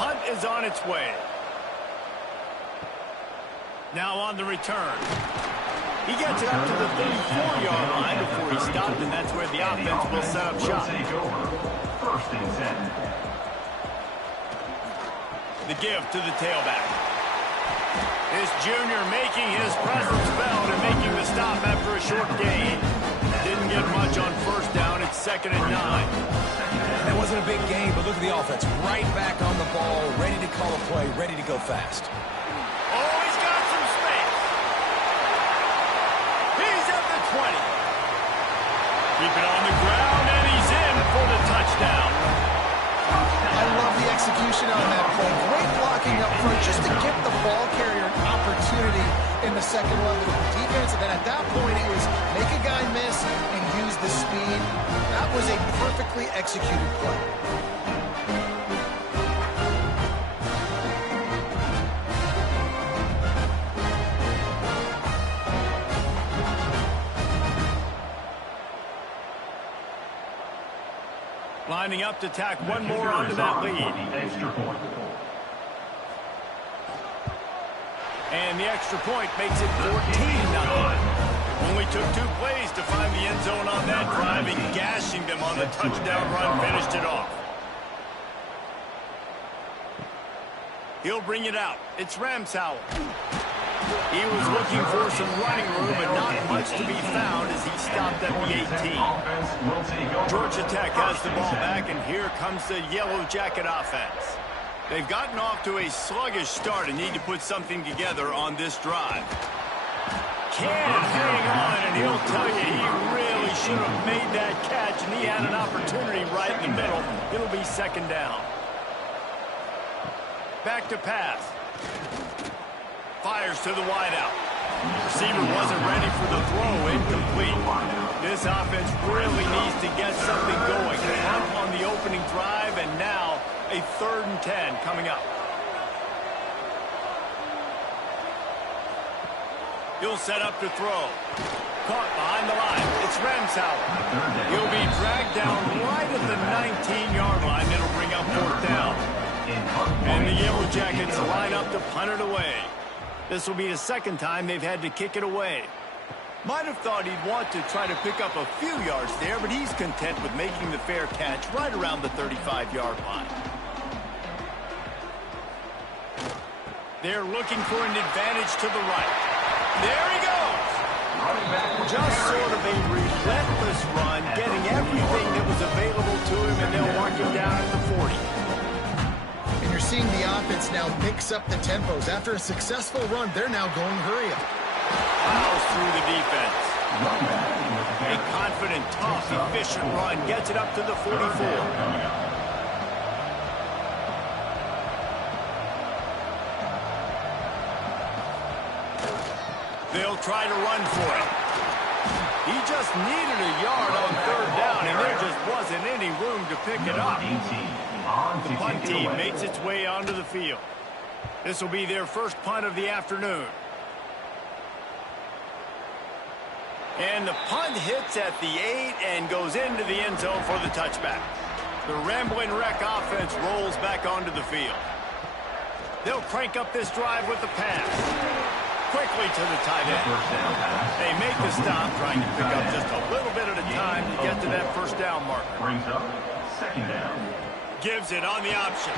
Punt is on its way. Now on the return. He gets it up to the 34-yard line before he stopped, and that's where the offense will set up shop. First and 10. The give to the tailback. This junior making his presence felt and making the stop after a short gain. Didn't get much on first down. It's 2nd and 9. That wasn't a big gain, but look at the offense. Right back on the ball, ready to call a play, ready to go fast. Oh, he's got some space. He's at the 20. Keep it on the ground, and he's in for the touchdown. I love the execution on that play. Great blocking up front just to get the ball carrier an opportunity in the second level of the defense. And then at that point, it was make a guy miss and use the speed. That was a perfectly executed play. Lining up to tack one more onto that lead. And the extra point makes it 14-0. Only took 2 plays to find the end zone on that drive, and gashing them on the touchdown run finished it off. He'll bring it out. It's Ramsauer. He was looking for some running room, but not much to be found as he stopped at the 18. Georgia Tech has the ball back, and here comes the Yellow Jacket offense. They've gotten off to a sluggish start and need to put something together on this drive. Can't hang on, and he'll tell you he really should have made that catch, and he had an opportunity right in the middle. It'll be 2nd down. Back to pass. Fires to the wideout. Receiver wasn't ready for the throw. Incomplete. This offense really needs to get something going. Punt on the opening drive, and now a 3rd and 10 coming up. He'll set up to throw. Caught behind the line. It's Ramsauer. He'll be dragged down right at the 19-yard line. It'll bring up 4th down. And the Yellow Jackets line up to punt it away. This will be the 2nd time they've had to kick it away. Might have thought he'd want to try to pick up a few yards there, but he's content with making the fair catch right around the 35-yard line. They're looking for an advantage to the right. There he goes. Just sort of a relentless run, getting everything that was available to him, and they'll mark him down at the 40. And you're seeing the offense now mix up the tempos. After a successful run, they're now going hurry up. Plows through the defense. A confident, tough, efficient run gets it up to the 44. They'll try to run for it. He just needed a yard on 3rd down, and there just wasn't any room to pick it up. The punt team makes its way onto the field. This will be their first punt of the afternoon. And the punt hits at the 8 and goes into the end zone for the touchback. The Ramblin' Wreck offense rolls back onto the field. They'll crank up this drive with the pass. Quickly to the tight end. They make the stop, trying to pick up just a little bit at a time to get to that 1st down marker. Brings up 2nd down. Gives it on the option.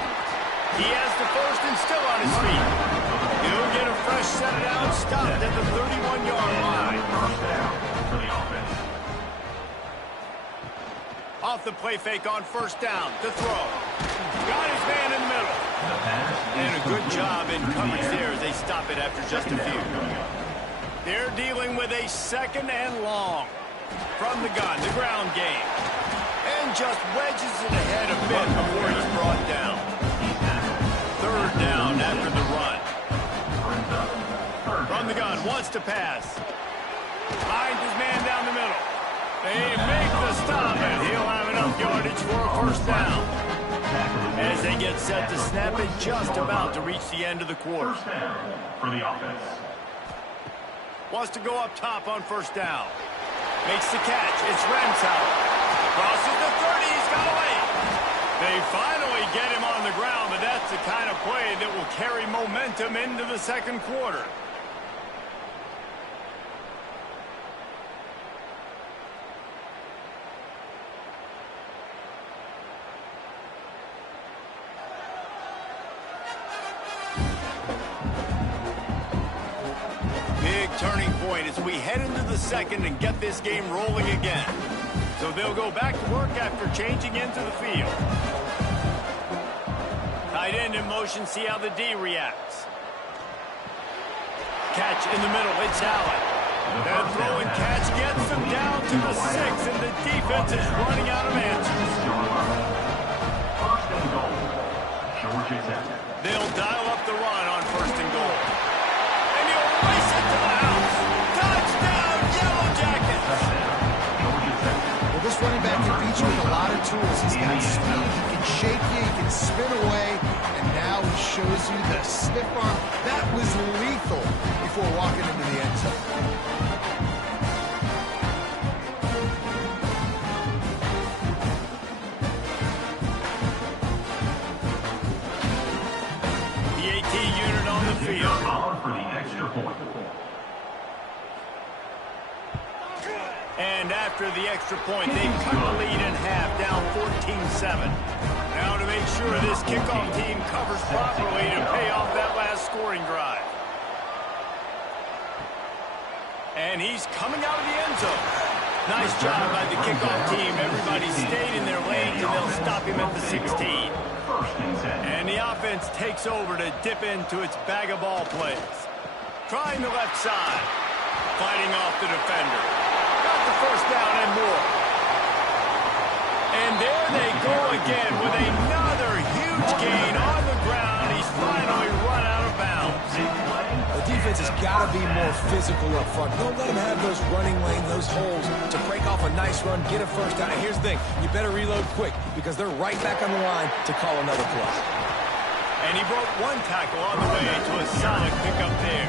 He has the 1st and still on his feet. He'll get a fresh set it out, stopped at the 31-yard line. 1st down for the offense. Off the play fake on 1st down to throw. Got his man in the middle. And a good job in coverage there as they stop it after just a few. They're dealing with a 2nd and long. From the gun, the ground game. And just wedges it ahead a bit before he's brought down. 3rd down after the run. From the gun, wants to pass. Finds his man down the middle. They make the stop, and he'll have enough yardage for a 1st down. As they get set to snap it, just about to reach the end of the quarter. 1st down for the offense. Wants to go up top on 1st down. Makes the catch. It's Ramsauer. Crosses the 30. He's got away. They finally get him on the ground, but that's the kind of play that will carry momentum into the 2nd quarter. Turning point as we head into the 2nd and get this game rolling again. So they'll go back to work after changing into the field. Tight end in motion, see how the D reacts. Catch in the middle, it's Allen. That throw and catch gets them down to the 6, and the defense is running out of answers. 1st and goal. Georgia Tech. They'll dial up the run on 1st and goal. Race it to the house. Touchdown, Yellow Jackets. Well, this running back can beat you with a lot of tools. He's got speed, he can shake you, he can spin away, and now he shows you the stiff arm. That was lethal before walking into the end zone. The AT unit on the field. For the extra point. And after the extra point, they cut the lead in half, down 14-7. Now to make sure this kickoff team covers properly to pay off that last scoring drive. And he's coming out of the end zone. Nice job by the kickoff team. Everybody stayed in their lanes, and they'll stop him at the 16. And the offense takes over to dip into its bag of ball plays. Trying the left side. Fighting off the defender. Got the 1st down and more. And there they go again with another huge gain on the ground. He's finally run out of bounds. The defense defense has got to be more physical up front. Don't let them have those running lanes, those holes to break off a nice run, get a first down. And here's the thing, you better reload quick because they're right back on the line to call another play. And he broke one tackle on the way to a solid pickup there.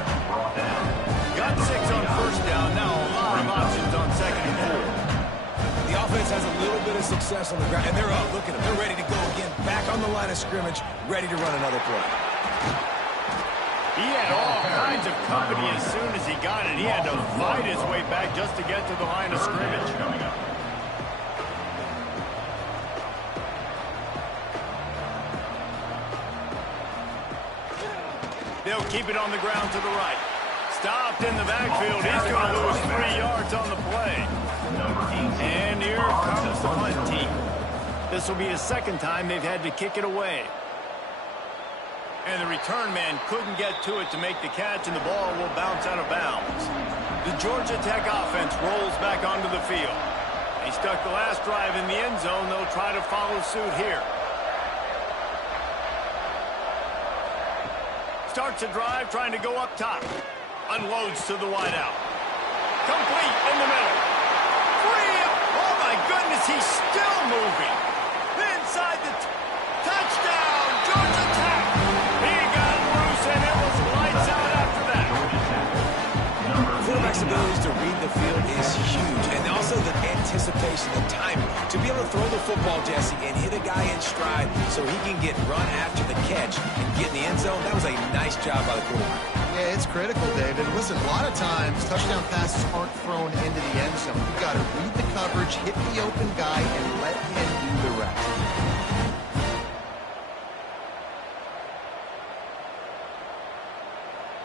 Got 6 on first down. Now a lot of options on second and 4. The offense has a little bit of success on the ground, and they're up. Look at them. They're ready to go again. Back on the line of scrimmage, ready to run another play. He had all kinds of company as soon as he got it. He had to fight his way back just to get to the line of scrimmage. Coming up. They'll keep it on the ground to the right. Stopped in the backfield. He's going to lose 3 yards on the play. And here comes the punt team. This will be his second time they've had to kick it away. And the return man couldn't get to it to make the catch, and the ball will bounce out of bounds. The Georgia Tech offense rolls back onto the field. They stuck the last drive in the end zone. They'll try to follow suit here. Starts a drive trying to go up top. Unloads to the wideout. Complete in the middle. Free. Oh, my goodness, he's still moving. Inside the touchdown, Georgia Tech. He got loose, and it was lights out after that. Quarterback's ability to read the field is huge, and also the anticipation, the timing. To be able to throw the football, Jesse, and hit a guy in stride so he can get run after the catch and get in the end zone, that was a nice job by the quarterback. Yeah, it's critical, David. Listen, a lot of times touchdown passes aren't thrown into the end zone. You've got to read the coverage, hit the open guy, and let him do the rest.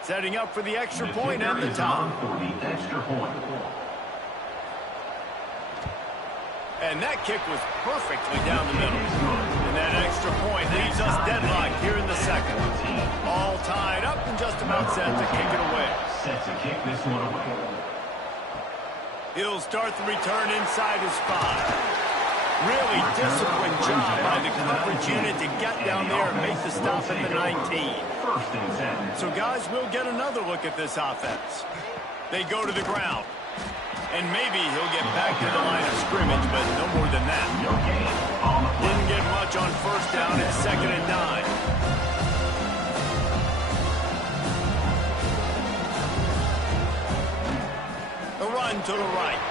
Setting up for the extra point and the top. For the extra point. And that kick was perfectly down the middle. And that extra point leaves us deadlocked here in the second. All tied up and just about set to kick it away. Set to kick this one away. He'll start the return inside his 5. Really disciplined job by the coverage unit to get down there and make the stop at the 19. First and 10. So guys, we'll get another look at this offense. They go to the ground. And maybe he'll get back to the line of scrimmage, but no more than that. Didn't get much on first down. It's 2nd and 9. A run to the right.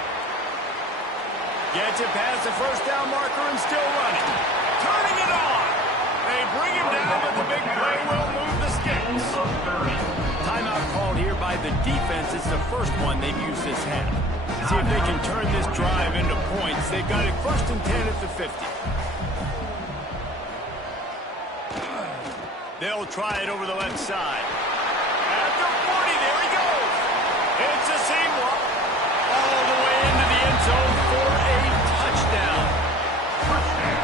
Gets it past the first down marker and still running. Turning it on. They bring him down, but the big play will move the sticks. Timeout called here by the defense. It's the first one they've used this half. See if they can turn this drive into points. They've got it 1st and 10 at the 50. They'll try it over the left side. At the 40, there he goes. It's a seam walk. All the way into the end zone for a touchdown.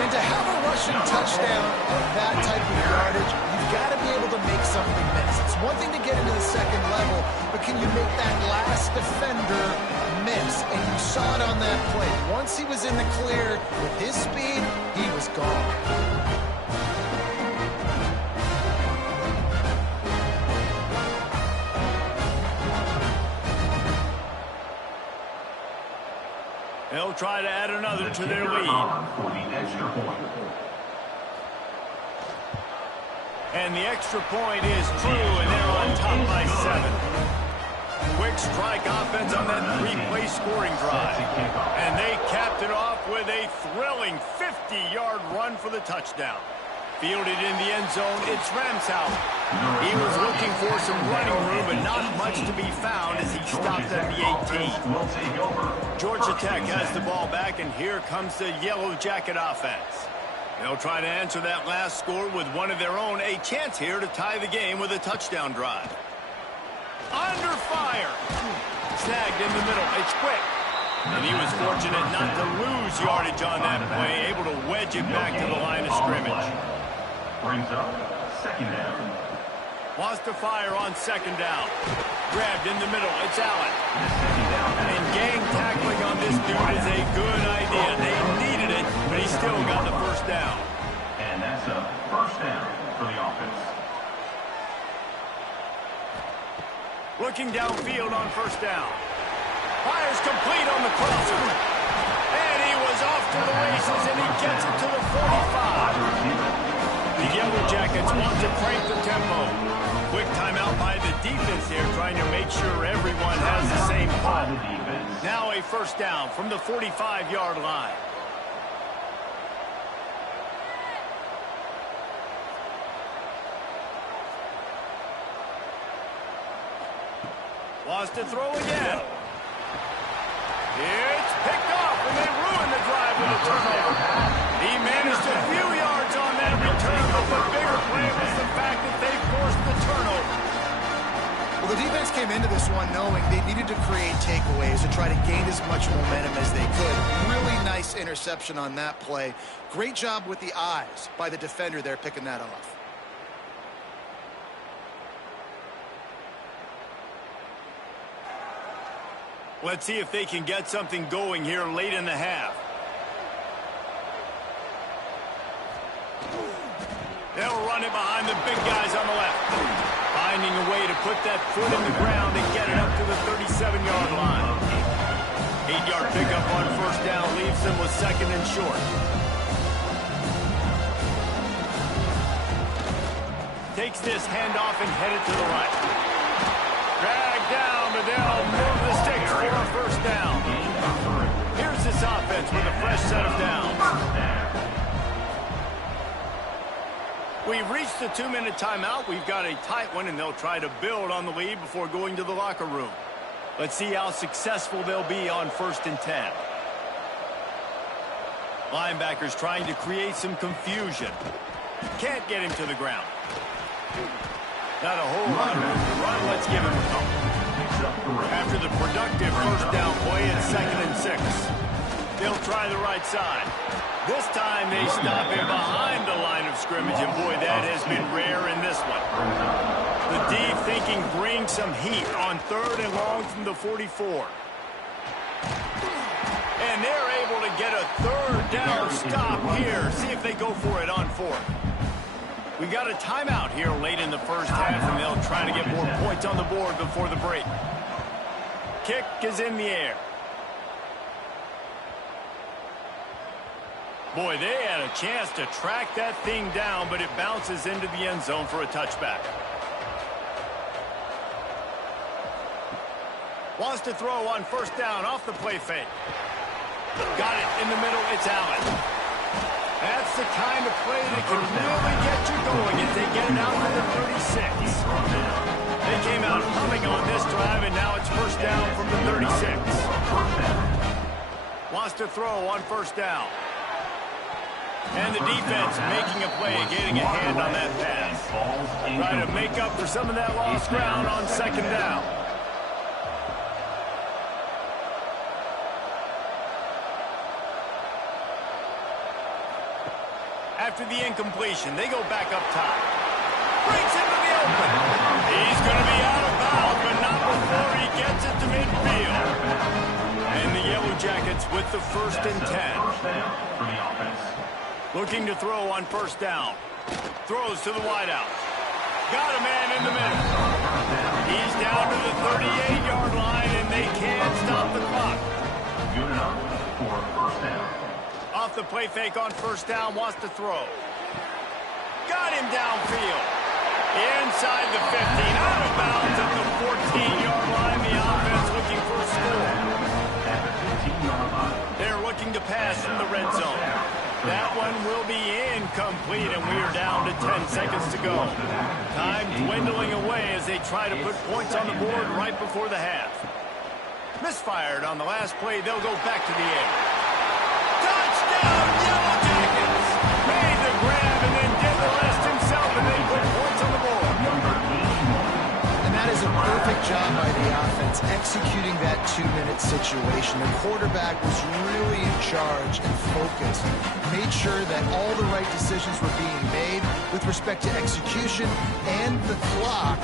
And to have a rushing touchdown at that type of yardage, you've got to be able to make something miss. It's one thing to get into the second level, but can you make that last defender miss? And you saw it on that play. Once he was in the clear with his speed, he was gone. They'll try to add another to their lead. For the extra point. And the extra point is true, and they're on top by 7. Quick strike offense on that 3-play scoring drive. And they capped it off with a thrilling 50-yard run for the touchdown. Fielded in the end zone, it's Ramsauer. He was looking for some running room, but not much to be found as he stopped at the 18. Georgia Tech has the ball back, and here comes the Yellow Jacket offense. They'll try to answer that last score with one of their own. A chance here to tie the game with a touchdown drive. Under fire. Snagged in the middle. It's quick. And he was fortunate not to lose yardage on that play, able to wedge it back to the line of scrimmage. Brings up 2nd down. Wants to fire on 2nd down. Grabbed in the middle. It's Allen. And gang tackling on this dude is a good idea. They needed it, but he still got the first down. And that's a first down for the offense. Looking downfield on first down. Fires complete on the crosser. And he was off to the races, and he gets it to the 45. The Yellow Jackets want to crank the tempo. Quick timeout by the defense here, trying to make sure everyone has the same call. Now a first down from the 45-yard line. Wants to throw again. It's picked off, and they ruin the drive with a turnover. He managed a few yards on that return, but the bigger play was the fact that they forced the turnover. Well, the defense came into this one knowing they needed to create takeaways to try to gain as much momentum as they could. Really nice interception on that play. Great job with the eyes by the defender there picking that off. Let's see if they can get something going here late in the half. They'll run it behind the big guys on the left. Finding a way to put that foot in the ground and get it up to the 37-yard line. 8-yard pickup on first down leaves them with second and short. Takes this handoff and headed to the right. Drag down, but they'll move the sticks for a first down. Here's this offense with a fresh set of downs. We've reached the 2-minute timeout. We've got a tight one, and they'll try to build on the lead before going to the locker room. Let's see how successful they'll be on 1st and 10. Linebackers trying to create some confusion. Can't get him to the ground. Not a whole lot of room to run. Let's give him a couple. After the productive first down play, it's 2nd and 6. They'll try the right side. This time they stop him behind the line of scrimmage, and boy, that has been rare in this one. The D thinking bring some heat on 3rd and long from the 44. And they're able to get a 3rd down stop here. See if they go for it on 4th. We got a timeout here late in the first half, and they'll try to get more points on the board before the break. Kick is in the air. Boy, they had a chance to track that thing down, but it bounces into the end zone for a touchback. Wants to throw on first down off the play fake. Got it in the middle. It's Allen. That's the kind of play that can really get you going as they get it out to the 36. They came out humming on this drive, and now it's first down from the 36. Wants to throw on first down. And the defense making a play, getting a hand on that pass. Try to make up for some of that lost ground on 2nd down. After the incompletion, they go back up top. Breaks into the open. He's going to be out of bounds, but not before he gets it to midfield. And the Yellow Jackets with the 1st and 10. Looking to throw on first down. Throws to the wideout. Got a man in the middle. He's down to the 38-yard line, and they can't stop the clock. Good enough for first down. Off the play fake on first down, wants to throw. Got him downfield. Inside the 15, out of bounds at the 14-yard line. The offense looking for a score. At the 15-yard line. They're looking to pass from the red zone. That one will be incomplete, and we are down to 10 seconds to go. Time dwindling away as they try to put points on the board right before the half. Misfired on the last play. They'll go back to the air. Touchdown, Yellow Jackets! Made the grab and then did the rest himself, and they put points on the board. And that is a perfect job by the offense, executing that 2-minute situation. The quarterback was really in charge and focused. Made sure that all the right decisions were being made with respect to execution and the clock.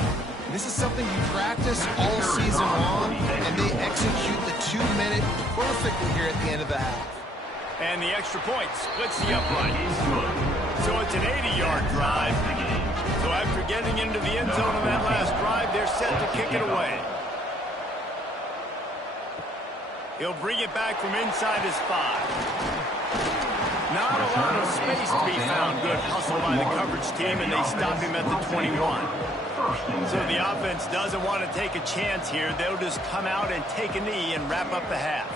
This is something you practice all season long, and they execute the 2-minute perfectly here at the end of the half. And the extra point splits the upright. So it's an 80-yard drive. So after getting into the end zone on that last drive, they're set to kick it away. He'll bring it back from inside his 5. Not a lot of space to be found. Good hustle by the coverage team, and they stop him at the 21. So the offense doesn't want to take a chance here. They'll just come out and take a knee and wrap up the half.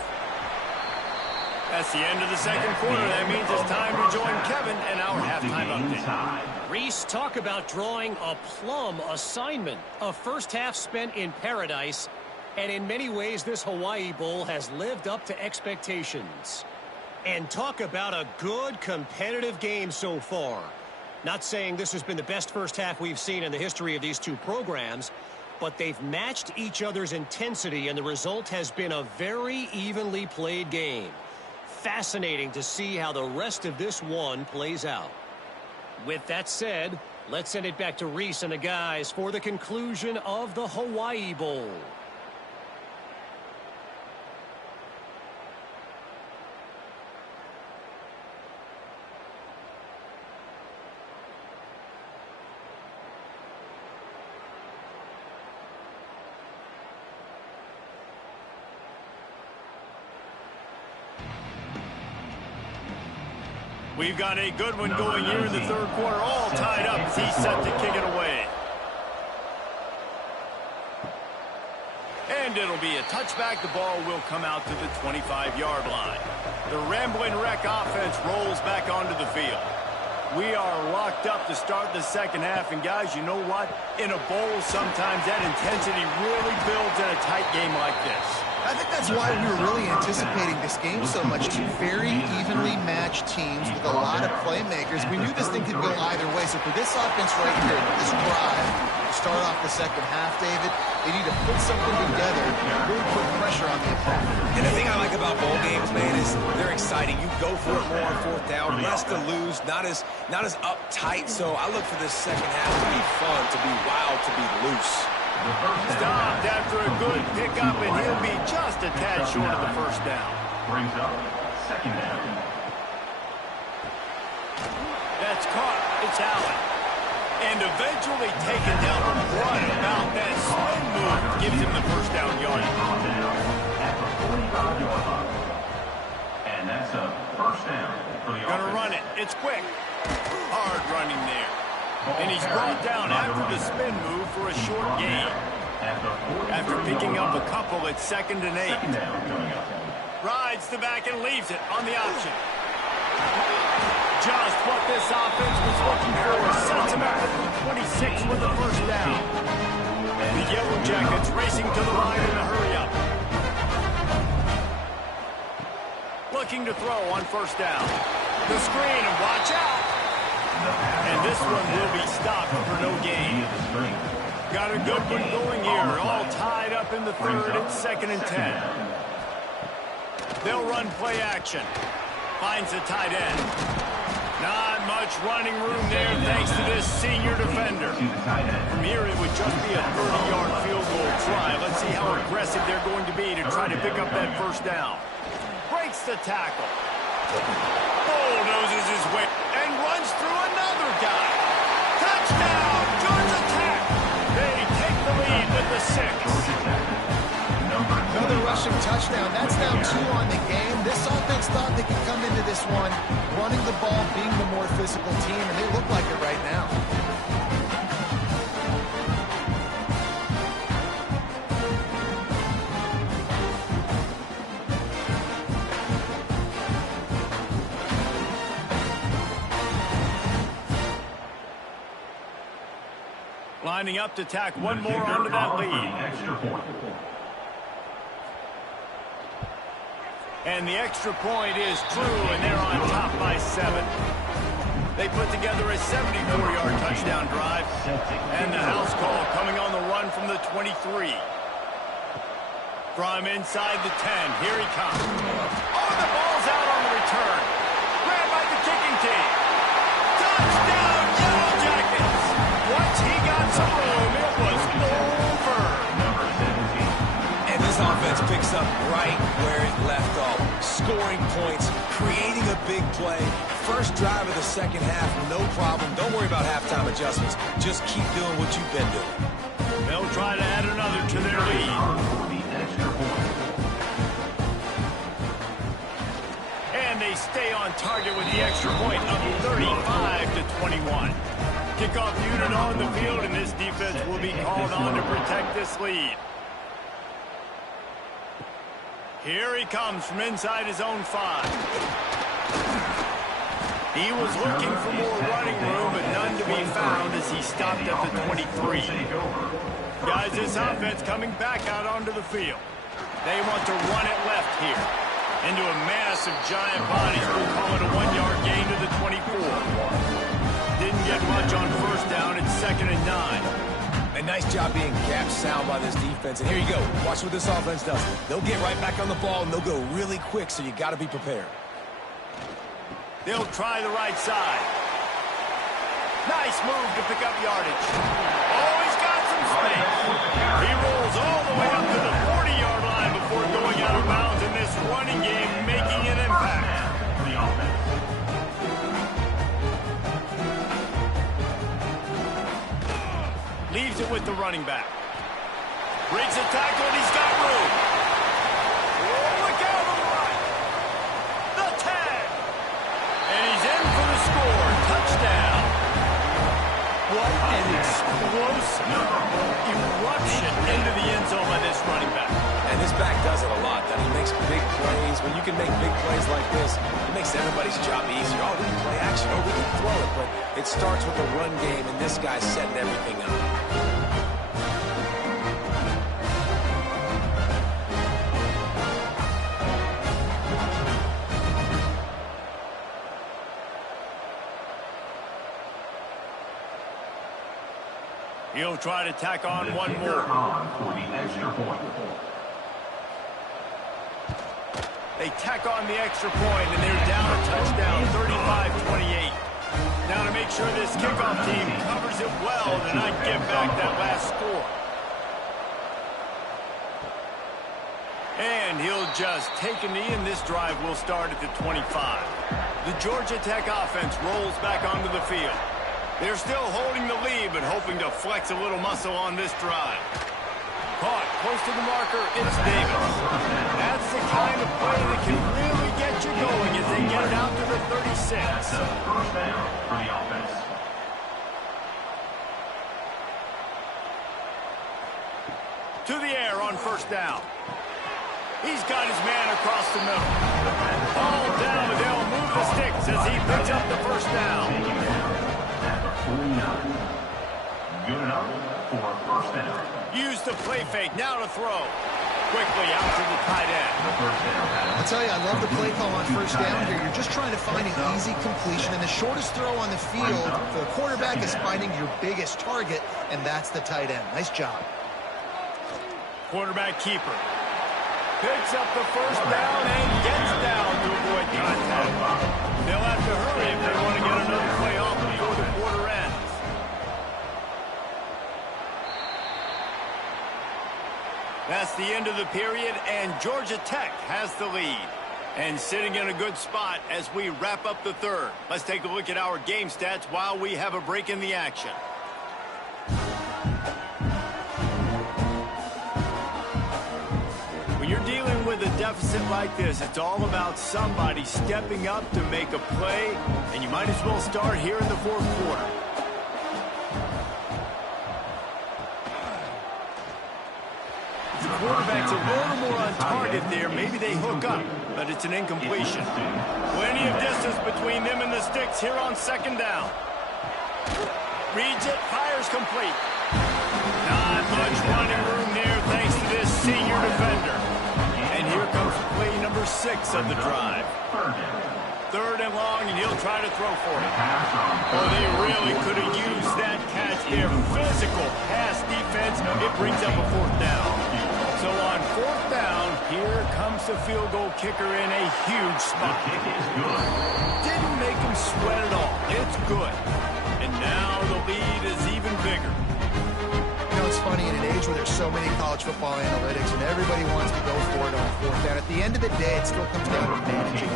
That's the end of the second quarter. That means it's time to join Kevin and our halftime update. Reese, talk about drawing a plum assignment. A first half spent in paradise, and in many ways this Hawaii Bowl has lived up to expectations. And talk about a good competitive game so far. Not saying this has been the best first half we've seen in the history of these two programs, but they've matched each other's intensity, and the result has been a very evenly played game. Fascinating to see how the rest of this one plays out. With that said, let's send it back to Reese and the guys for the conclusion of the Hawaii Bowl. We've got a good one going here in the third quarter, all tied up as he's set to kick it away. And it'll be a touchback. The ball will come out to the 25-yard line. The Rambling Wreck offense rolls back onto the field. We are locked up to start the second half, and guys, you know what? In a bowl, sometimes that intensity really builds in a tight game like this. I think that's why we were really anticipating this game so much. Two very evenly matched teams with a lot of playmakers. We knew this thing could go either way. So for this offense right here, this drive, to start off the second half, David, they need to put something together and really put pressure on the opponent. And the thing I like about bowl games, man, is they're exciting. You go for it more on fourth down, less to lose, not as uptight. So I look for this second half to be fun, to be wild, to be loose. Stopped after a good pickup, and he'll be just a tad short of the first down. Brings up second down. That's caught. It's Allen. And eventually taken down. What about that spin move? Gives him the first down yard. At the 45-yard line. And that's a first down for the Gonna offense. run it. It's quick. Hard running there. And he's brought down after the spin move for a short gain. After picking up a couple at 2nd and 8. Second down coming up. Rides the back and leaves it on the option. Just what this offense was looking for. Sets him up at the 26 with the first down. The Yellow Jackets racing to the line in a hurry-up. Looking to throw on first down. The screen, and watch out. And this one will be stopped for no gain. Got a good one going here. All tied up in the third. It's 2nd and 10. They'll run play action. Finds a tight end. Not much running room there thanks to this senior defender. From here, it would just be a 30-yard field goal try. Let's see how aggressive they're going to be to try to pick up that first down. Breaks the tackle. Bulldozes his way and runs through another guy. Touchdown, Georgia Tech. They take the lead with the 6. Another rushing touchdown. That's now 2 on the game. This offense thought they could come into this one running the ball, being the more physical team, and they look like it right now. Lining up to tack one more onto that lead. And the extra point is true, and they're on top by 7. They put together a 74-yard touchdown drive. And the house call coming on the run from the 23. From inside the 10, here he comes. Oh, the ball's out on the return. Grabbed by the kicking team. Touchdown, Yellow Jackets. Once he got some room, it was over. And this offense picks up right where it left off. scoring points, creating a big play. First drive of the second half, no problem. Don't worry about halftime adjustments. Just keep doing what you've been doing. They'll try to add another to their lead. And they stay on target with the extra point of 35-21. Kickoff unit on the field, and this defense will be called on to protect this lead. Here he comes from inside his own 5. He was looking for more running room, but none to be found as he stopped at the 23. Guys, this offense coming back out onto the field. They want to run it left here. Into a mass of giant bodies. We'll call it a 1-yard gain to the 24. Didn't get much on first down. It's 2nd and 9. A nice job being gap sound by this defense. And here you go. Watch what this offense does. They'll get right back on the ball, and they'll go really quick, so you got to be prepared. They'll try the right side. Nice move to pick up yardage. Oh, he's got some space. He rolls all the way up to the 40-yard line before going out of bounds in this running game, making an impact. Leaves it with the running back. Breaks a tackle, and he's got room. Oh, look out on the right. The tag. And he's in for the score. Touchdown. What an explosive eruption into the end zone by this running back. And this back does it a lot. That he makes big plays. When you can make big plays like this, it makes everybody's job easier. Oh, we can play action. Oh, we can throw it. But it starts with the run game, and this guy's setting everything up. He'll try to tack on one more. They tack on the extra point, and they're down a touchdown, 35-28. Now to make sure this kickoff team covers it well to not give back that last score. And he'll just take a knee, and this drive will start at the 25. The Georgia Tech offense rolls back onto the field. They're still holding the lead, but hoping to flex a little muscle on this drive. Caught close to the marker, it's Davis. That's the kind of play that can really get you going as they get it out to the 36. That's a first down for the offense. To the air on first down. He's got his man across the middle. Ball down, but they'll move the sticks as he picks up the first down. Good enough for a first down. Use the play fake, now to throw. Quickly out to the tight end. I'll tell you, I love the play call on first down here. You're just trying to find an easy completion, and the shortest throw on the field for the quarterback is finding your biggest target, and that's the tight end. Nice job. Quarterback keeper. Picks up the first down and gets down to avoid contact. They'll have to hurry if they want to get another play off before the quarter ends. That's the end of the period, and Georgia Tech has the lead. And sitting in a good spot as we wrap up the third. Let's take a look at our game stats while we have a break in the action. When you're dealing with a deficit like this, it's all about somebody stepping up to make a play, and you might as well start here in the fourth quarter. The quarterback's a little more on target there. Maybe they hook up, but it's an incompletion. Plenty of distance between them and the sticks here on second down. Reads it, fires complete. Not much running room there thanks to this senior defender. And here comes play number 6 of the drive. Third and long, and he'll try to throw for it. Oh, they really could have used that catch there. Physical pass defense. It brings up a fourth down. So on fourth down, here comes the field goal kicker in a huge spot. Didn't make him sweat at all. It's good. And now the lead is even bigger. You know, it's funny, in an age where there's so many college football analytics and everybody wants to go for it on fourth down, at the end of the day, it still comes down to managing.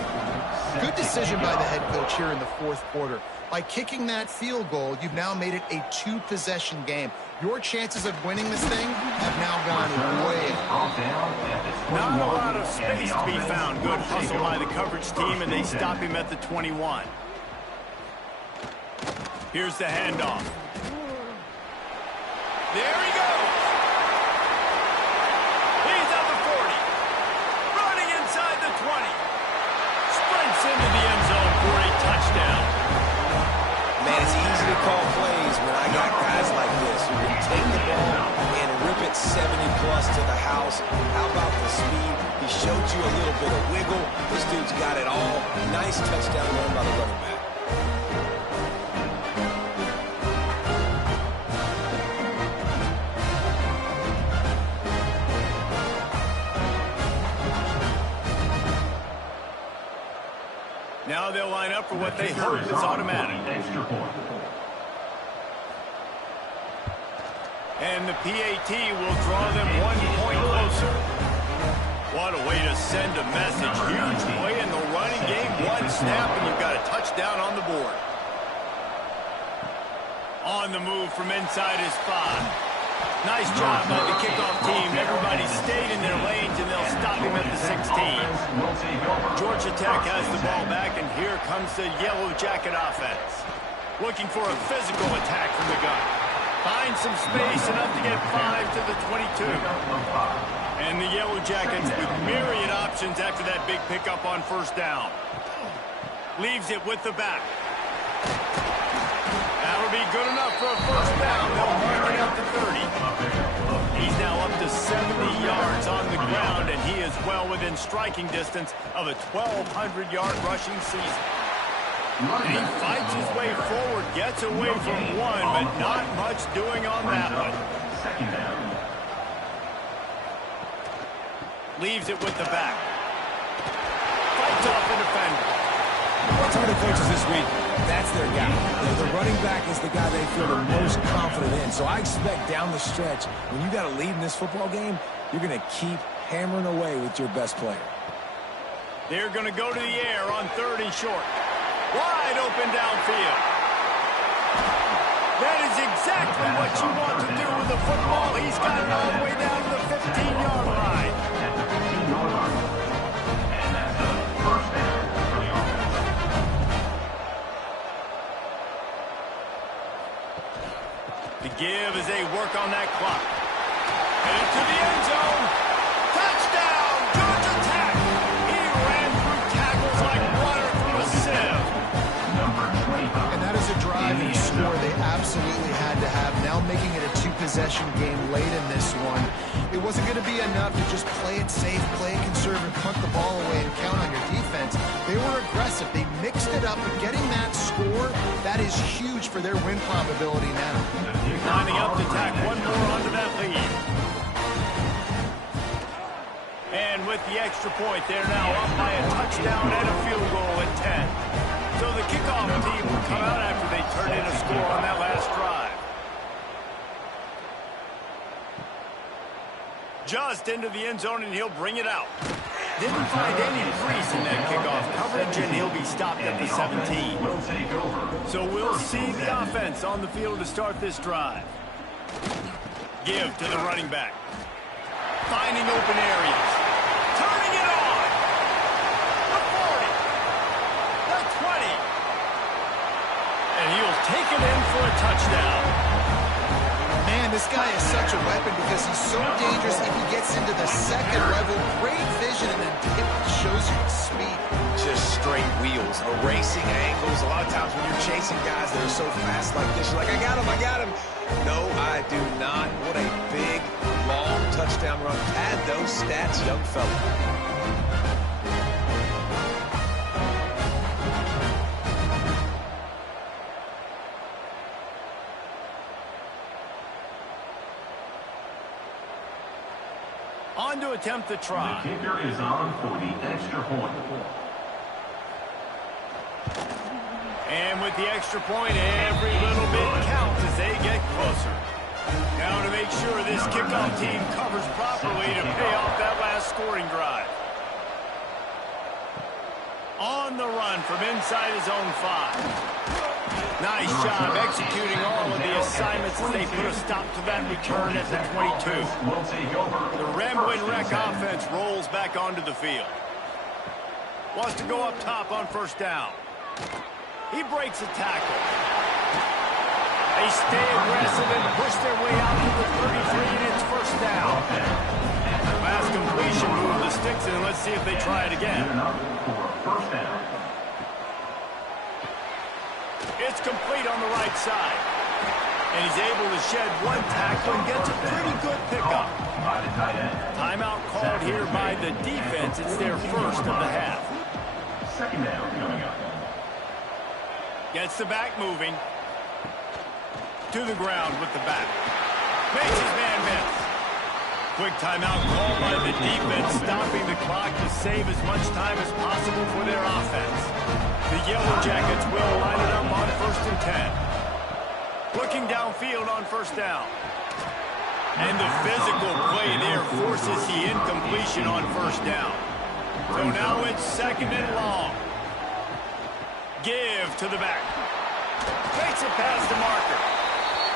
Good decision by the head coach here in the fourth quarter. By kicking that field goal, you've now made it a 2-possession game. Your chances of winning this thing have now gone way up. Not a lot of space to be found. Good hustle by the coverage team, and they stop him at the 21. Here's the handoff. There he goes. He's at the 40. Running inside the 20. Sprints into the end zone for a touchdown. Man, it's easy to call plays when I got guys like this who can take the ball and rip it 70-plus to the house. How about the speed? He showed you a little bit of wiggle. This dude's got it all. Nice touchdown run by the running back. Now they'll line up for what they hope is automatic. And the PAT will draw them 1 point closer. What a way to send a message. Huge play in the running game. One snap and you've got a touchdown on the board. On the move from inside his 5. Nice job by the kickoff team. Everybody stayed in their lanes, and they'll stop him at the 16. Georgia Tech has the ball back, and here comes the Yellow Jacket offense. Looking for a physical attack from the gun. Finds some space, enough to get 5 to the 22. And the Yellow Jackets with myriad options after that big pickup on first down. Leaves it with the back. That'll be good enough for a first down. They'll mark it out to 30. He's now up to 70 yards on the ground, and he is well within striking distance of a 1,200-yard rushing season. And he fights his way forward, gets away from one, but not much doing on that one. Leaves it with the back. Fights off the defender. What's on the coaches this week? That's their guy. The running back is the guy they feel the most confident in. So I expect down the stretch, when you got a lead in this football game, you're going to keep hammering away with your best player. They're going to go to the air on 3rd and short. Wide open downfield. That is exactly what you want to do with the football. He's got it all the way down to the 15-yard line. And that's a first down for the offense. To give as they work on that clock. Headed to the end zone. Touchdown, Georgia Tech. He ran through tackles like water through a sieve. And that is a drive and a score they absolutely had to have. Now making it a 2-possession game late in this one. It wasn't going to be enough to just play it safe, play it conservative, punt the ball away, and count on your defense. They were aggressive. They mixed it up, but getting that score, that is huge for their win probability now. Lining up to tack one more onto that lead. And with the extra point, they're now up by a touchdown and a field goal at 10. So the kickoff team will come out after they turn in a score on that last drive. Just into the end zone, and he'll bring it out. Didn't find any crease in that kickoff coverage, and he'll be stopped at the 17. So we'll see the offense on the field to start this drive. Give to the running back. Finding open areas. Turning it on. The 40. The 20. And he'll take it in for a touchdown. Man, this guy is such a weapon because he's so dangerous if he gets into the second level. Great vision, and then it shows you the speed. Just straight wheels, erasing angles. A lot of times when you're chasing guys that are so fast like this, you're like, I got him, I got him. No, I do not. What a big, long touchdown run. Add those stats, young fella. On to attempt the try. The kicker is on for the extra point. And with the extra point, every little bit counts as they get closer. Now to make sure this kickoff team covers properly to pay off that last scoring drive. On the run from inside his own 5. Nice job executing all of the assignments as they put a stop to that return at the 22. The Ramblin' Wreck offense rolls back onto the field. Wants to go up top on first down. He breaks a tackle. They stay aggressive and push their way out to the 33, and it's first down. Last completion, move the sticks in. Let's see if they try it again. It's complete on the right side. And he's able to shed one tackle and gets a pretty good pickup. Timeout called here by the defense. It's their first of the half. Second down coming up. Gets the back moving. To the ground with the back. Makes his man miss. Quick timeout called by the defense, stopping the clock to save as much time as possible for their offense. The Yellow Jackets will line it up on 1st and 10. Looking downfield on first down. And the physical play there forces the incompletion on first down. So now it's 2nd and long. Give to the back. Makes it past the marker.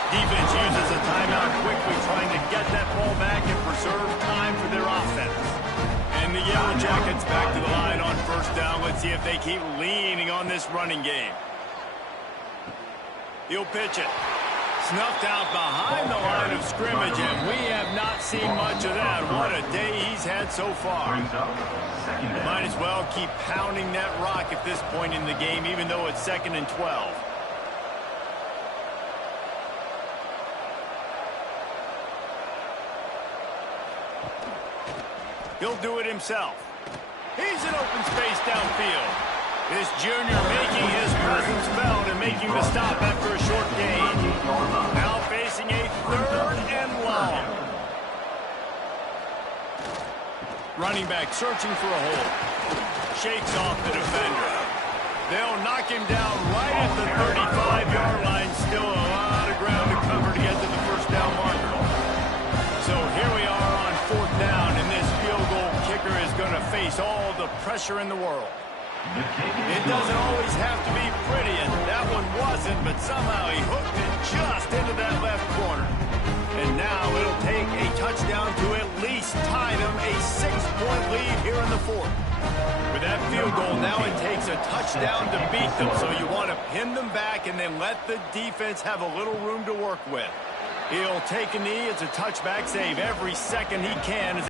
Defense uses a timeout quickly, trying to get that ball back and preserve time for their offense. And the Yellow Jackets back to the line on first down. Let's see if they keep leaning on this running game. He'll pitch it. Snuffed out behind the line of scrimmage, and we have not seen much of that. What a day he's had so far. Might as well keep pounding that rock at this point in the game, even though it's 2nd and 12. He'll do it himself. He's in open space downfield. This junior making his presence felt and making the stop after a short gain. Now facing a 3rd and long. Running back searching for a hole. Shakes off the defender. They'll knock him down right at the 35-yard line. Still a lot of ground to cover to get to the first down marker. So here we are on 4th down, and this field goal kicker is going to face all the pressure in the world. It doesn't always have to be pretty, and that one wasn't, but somehow he hooked it just into that left corner. And now it'll take a touchdown to at least tie them a 6-point lead here in the 4th. With that field goal, now it takes a touchdown to beat them, so you want to pin them back and then let the defense have a little room to work with. He'll take a knee. It's a touchback save every second he can.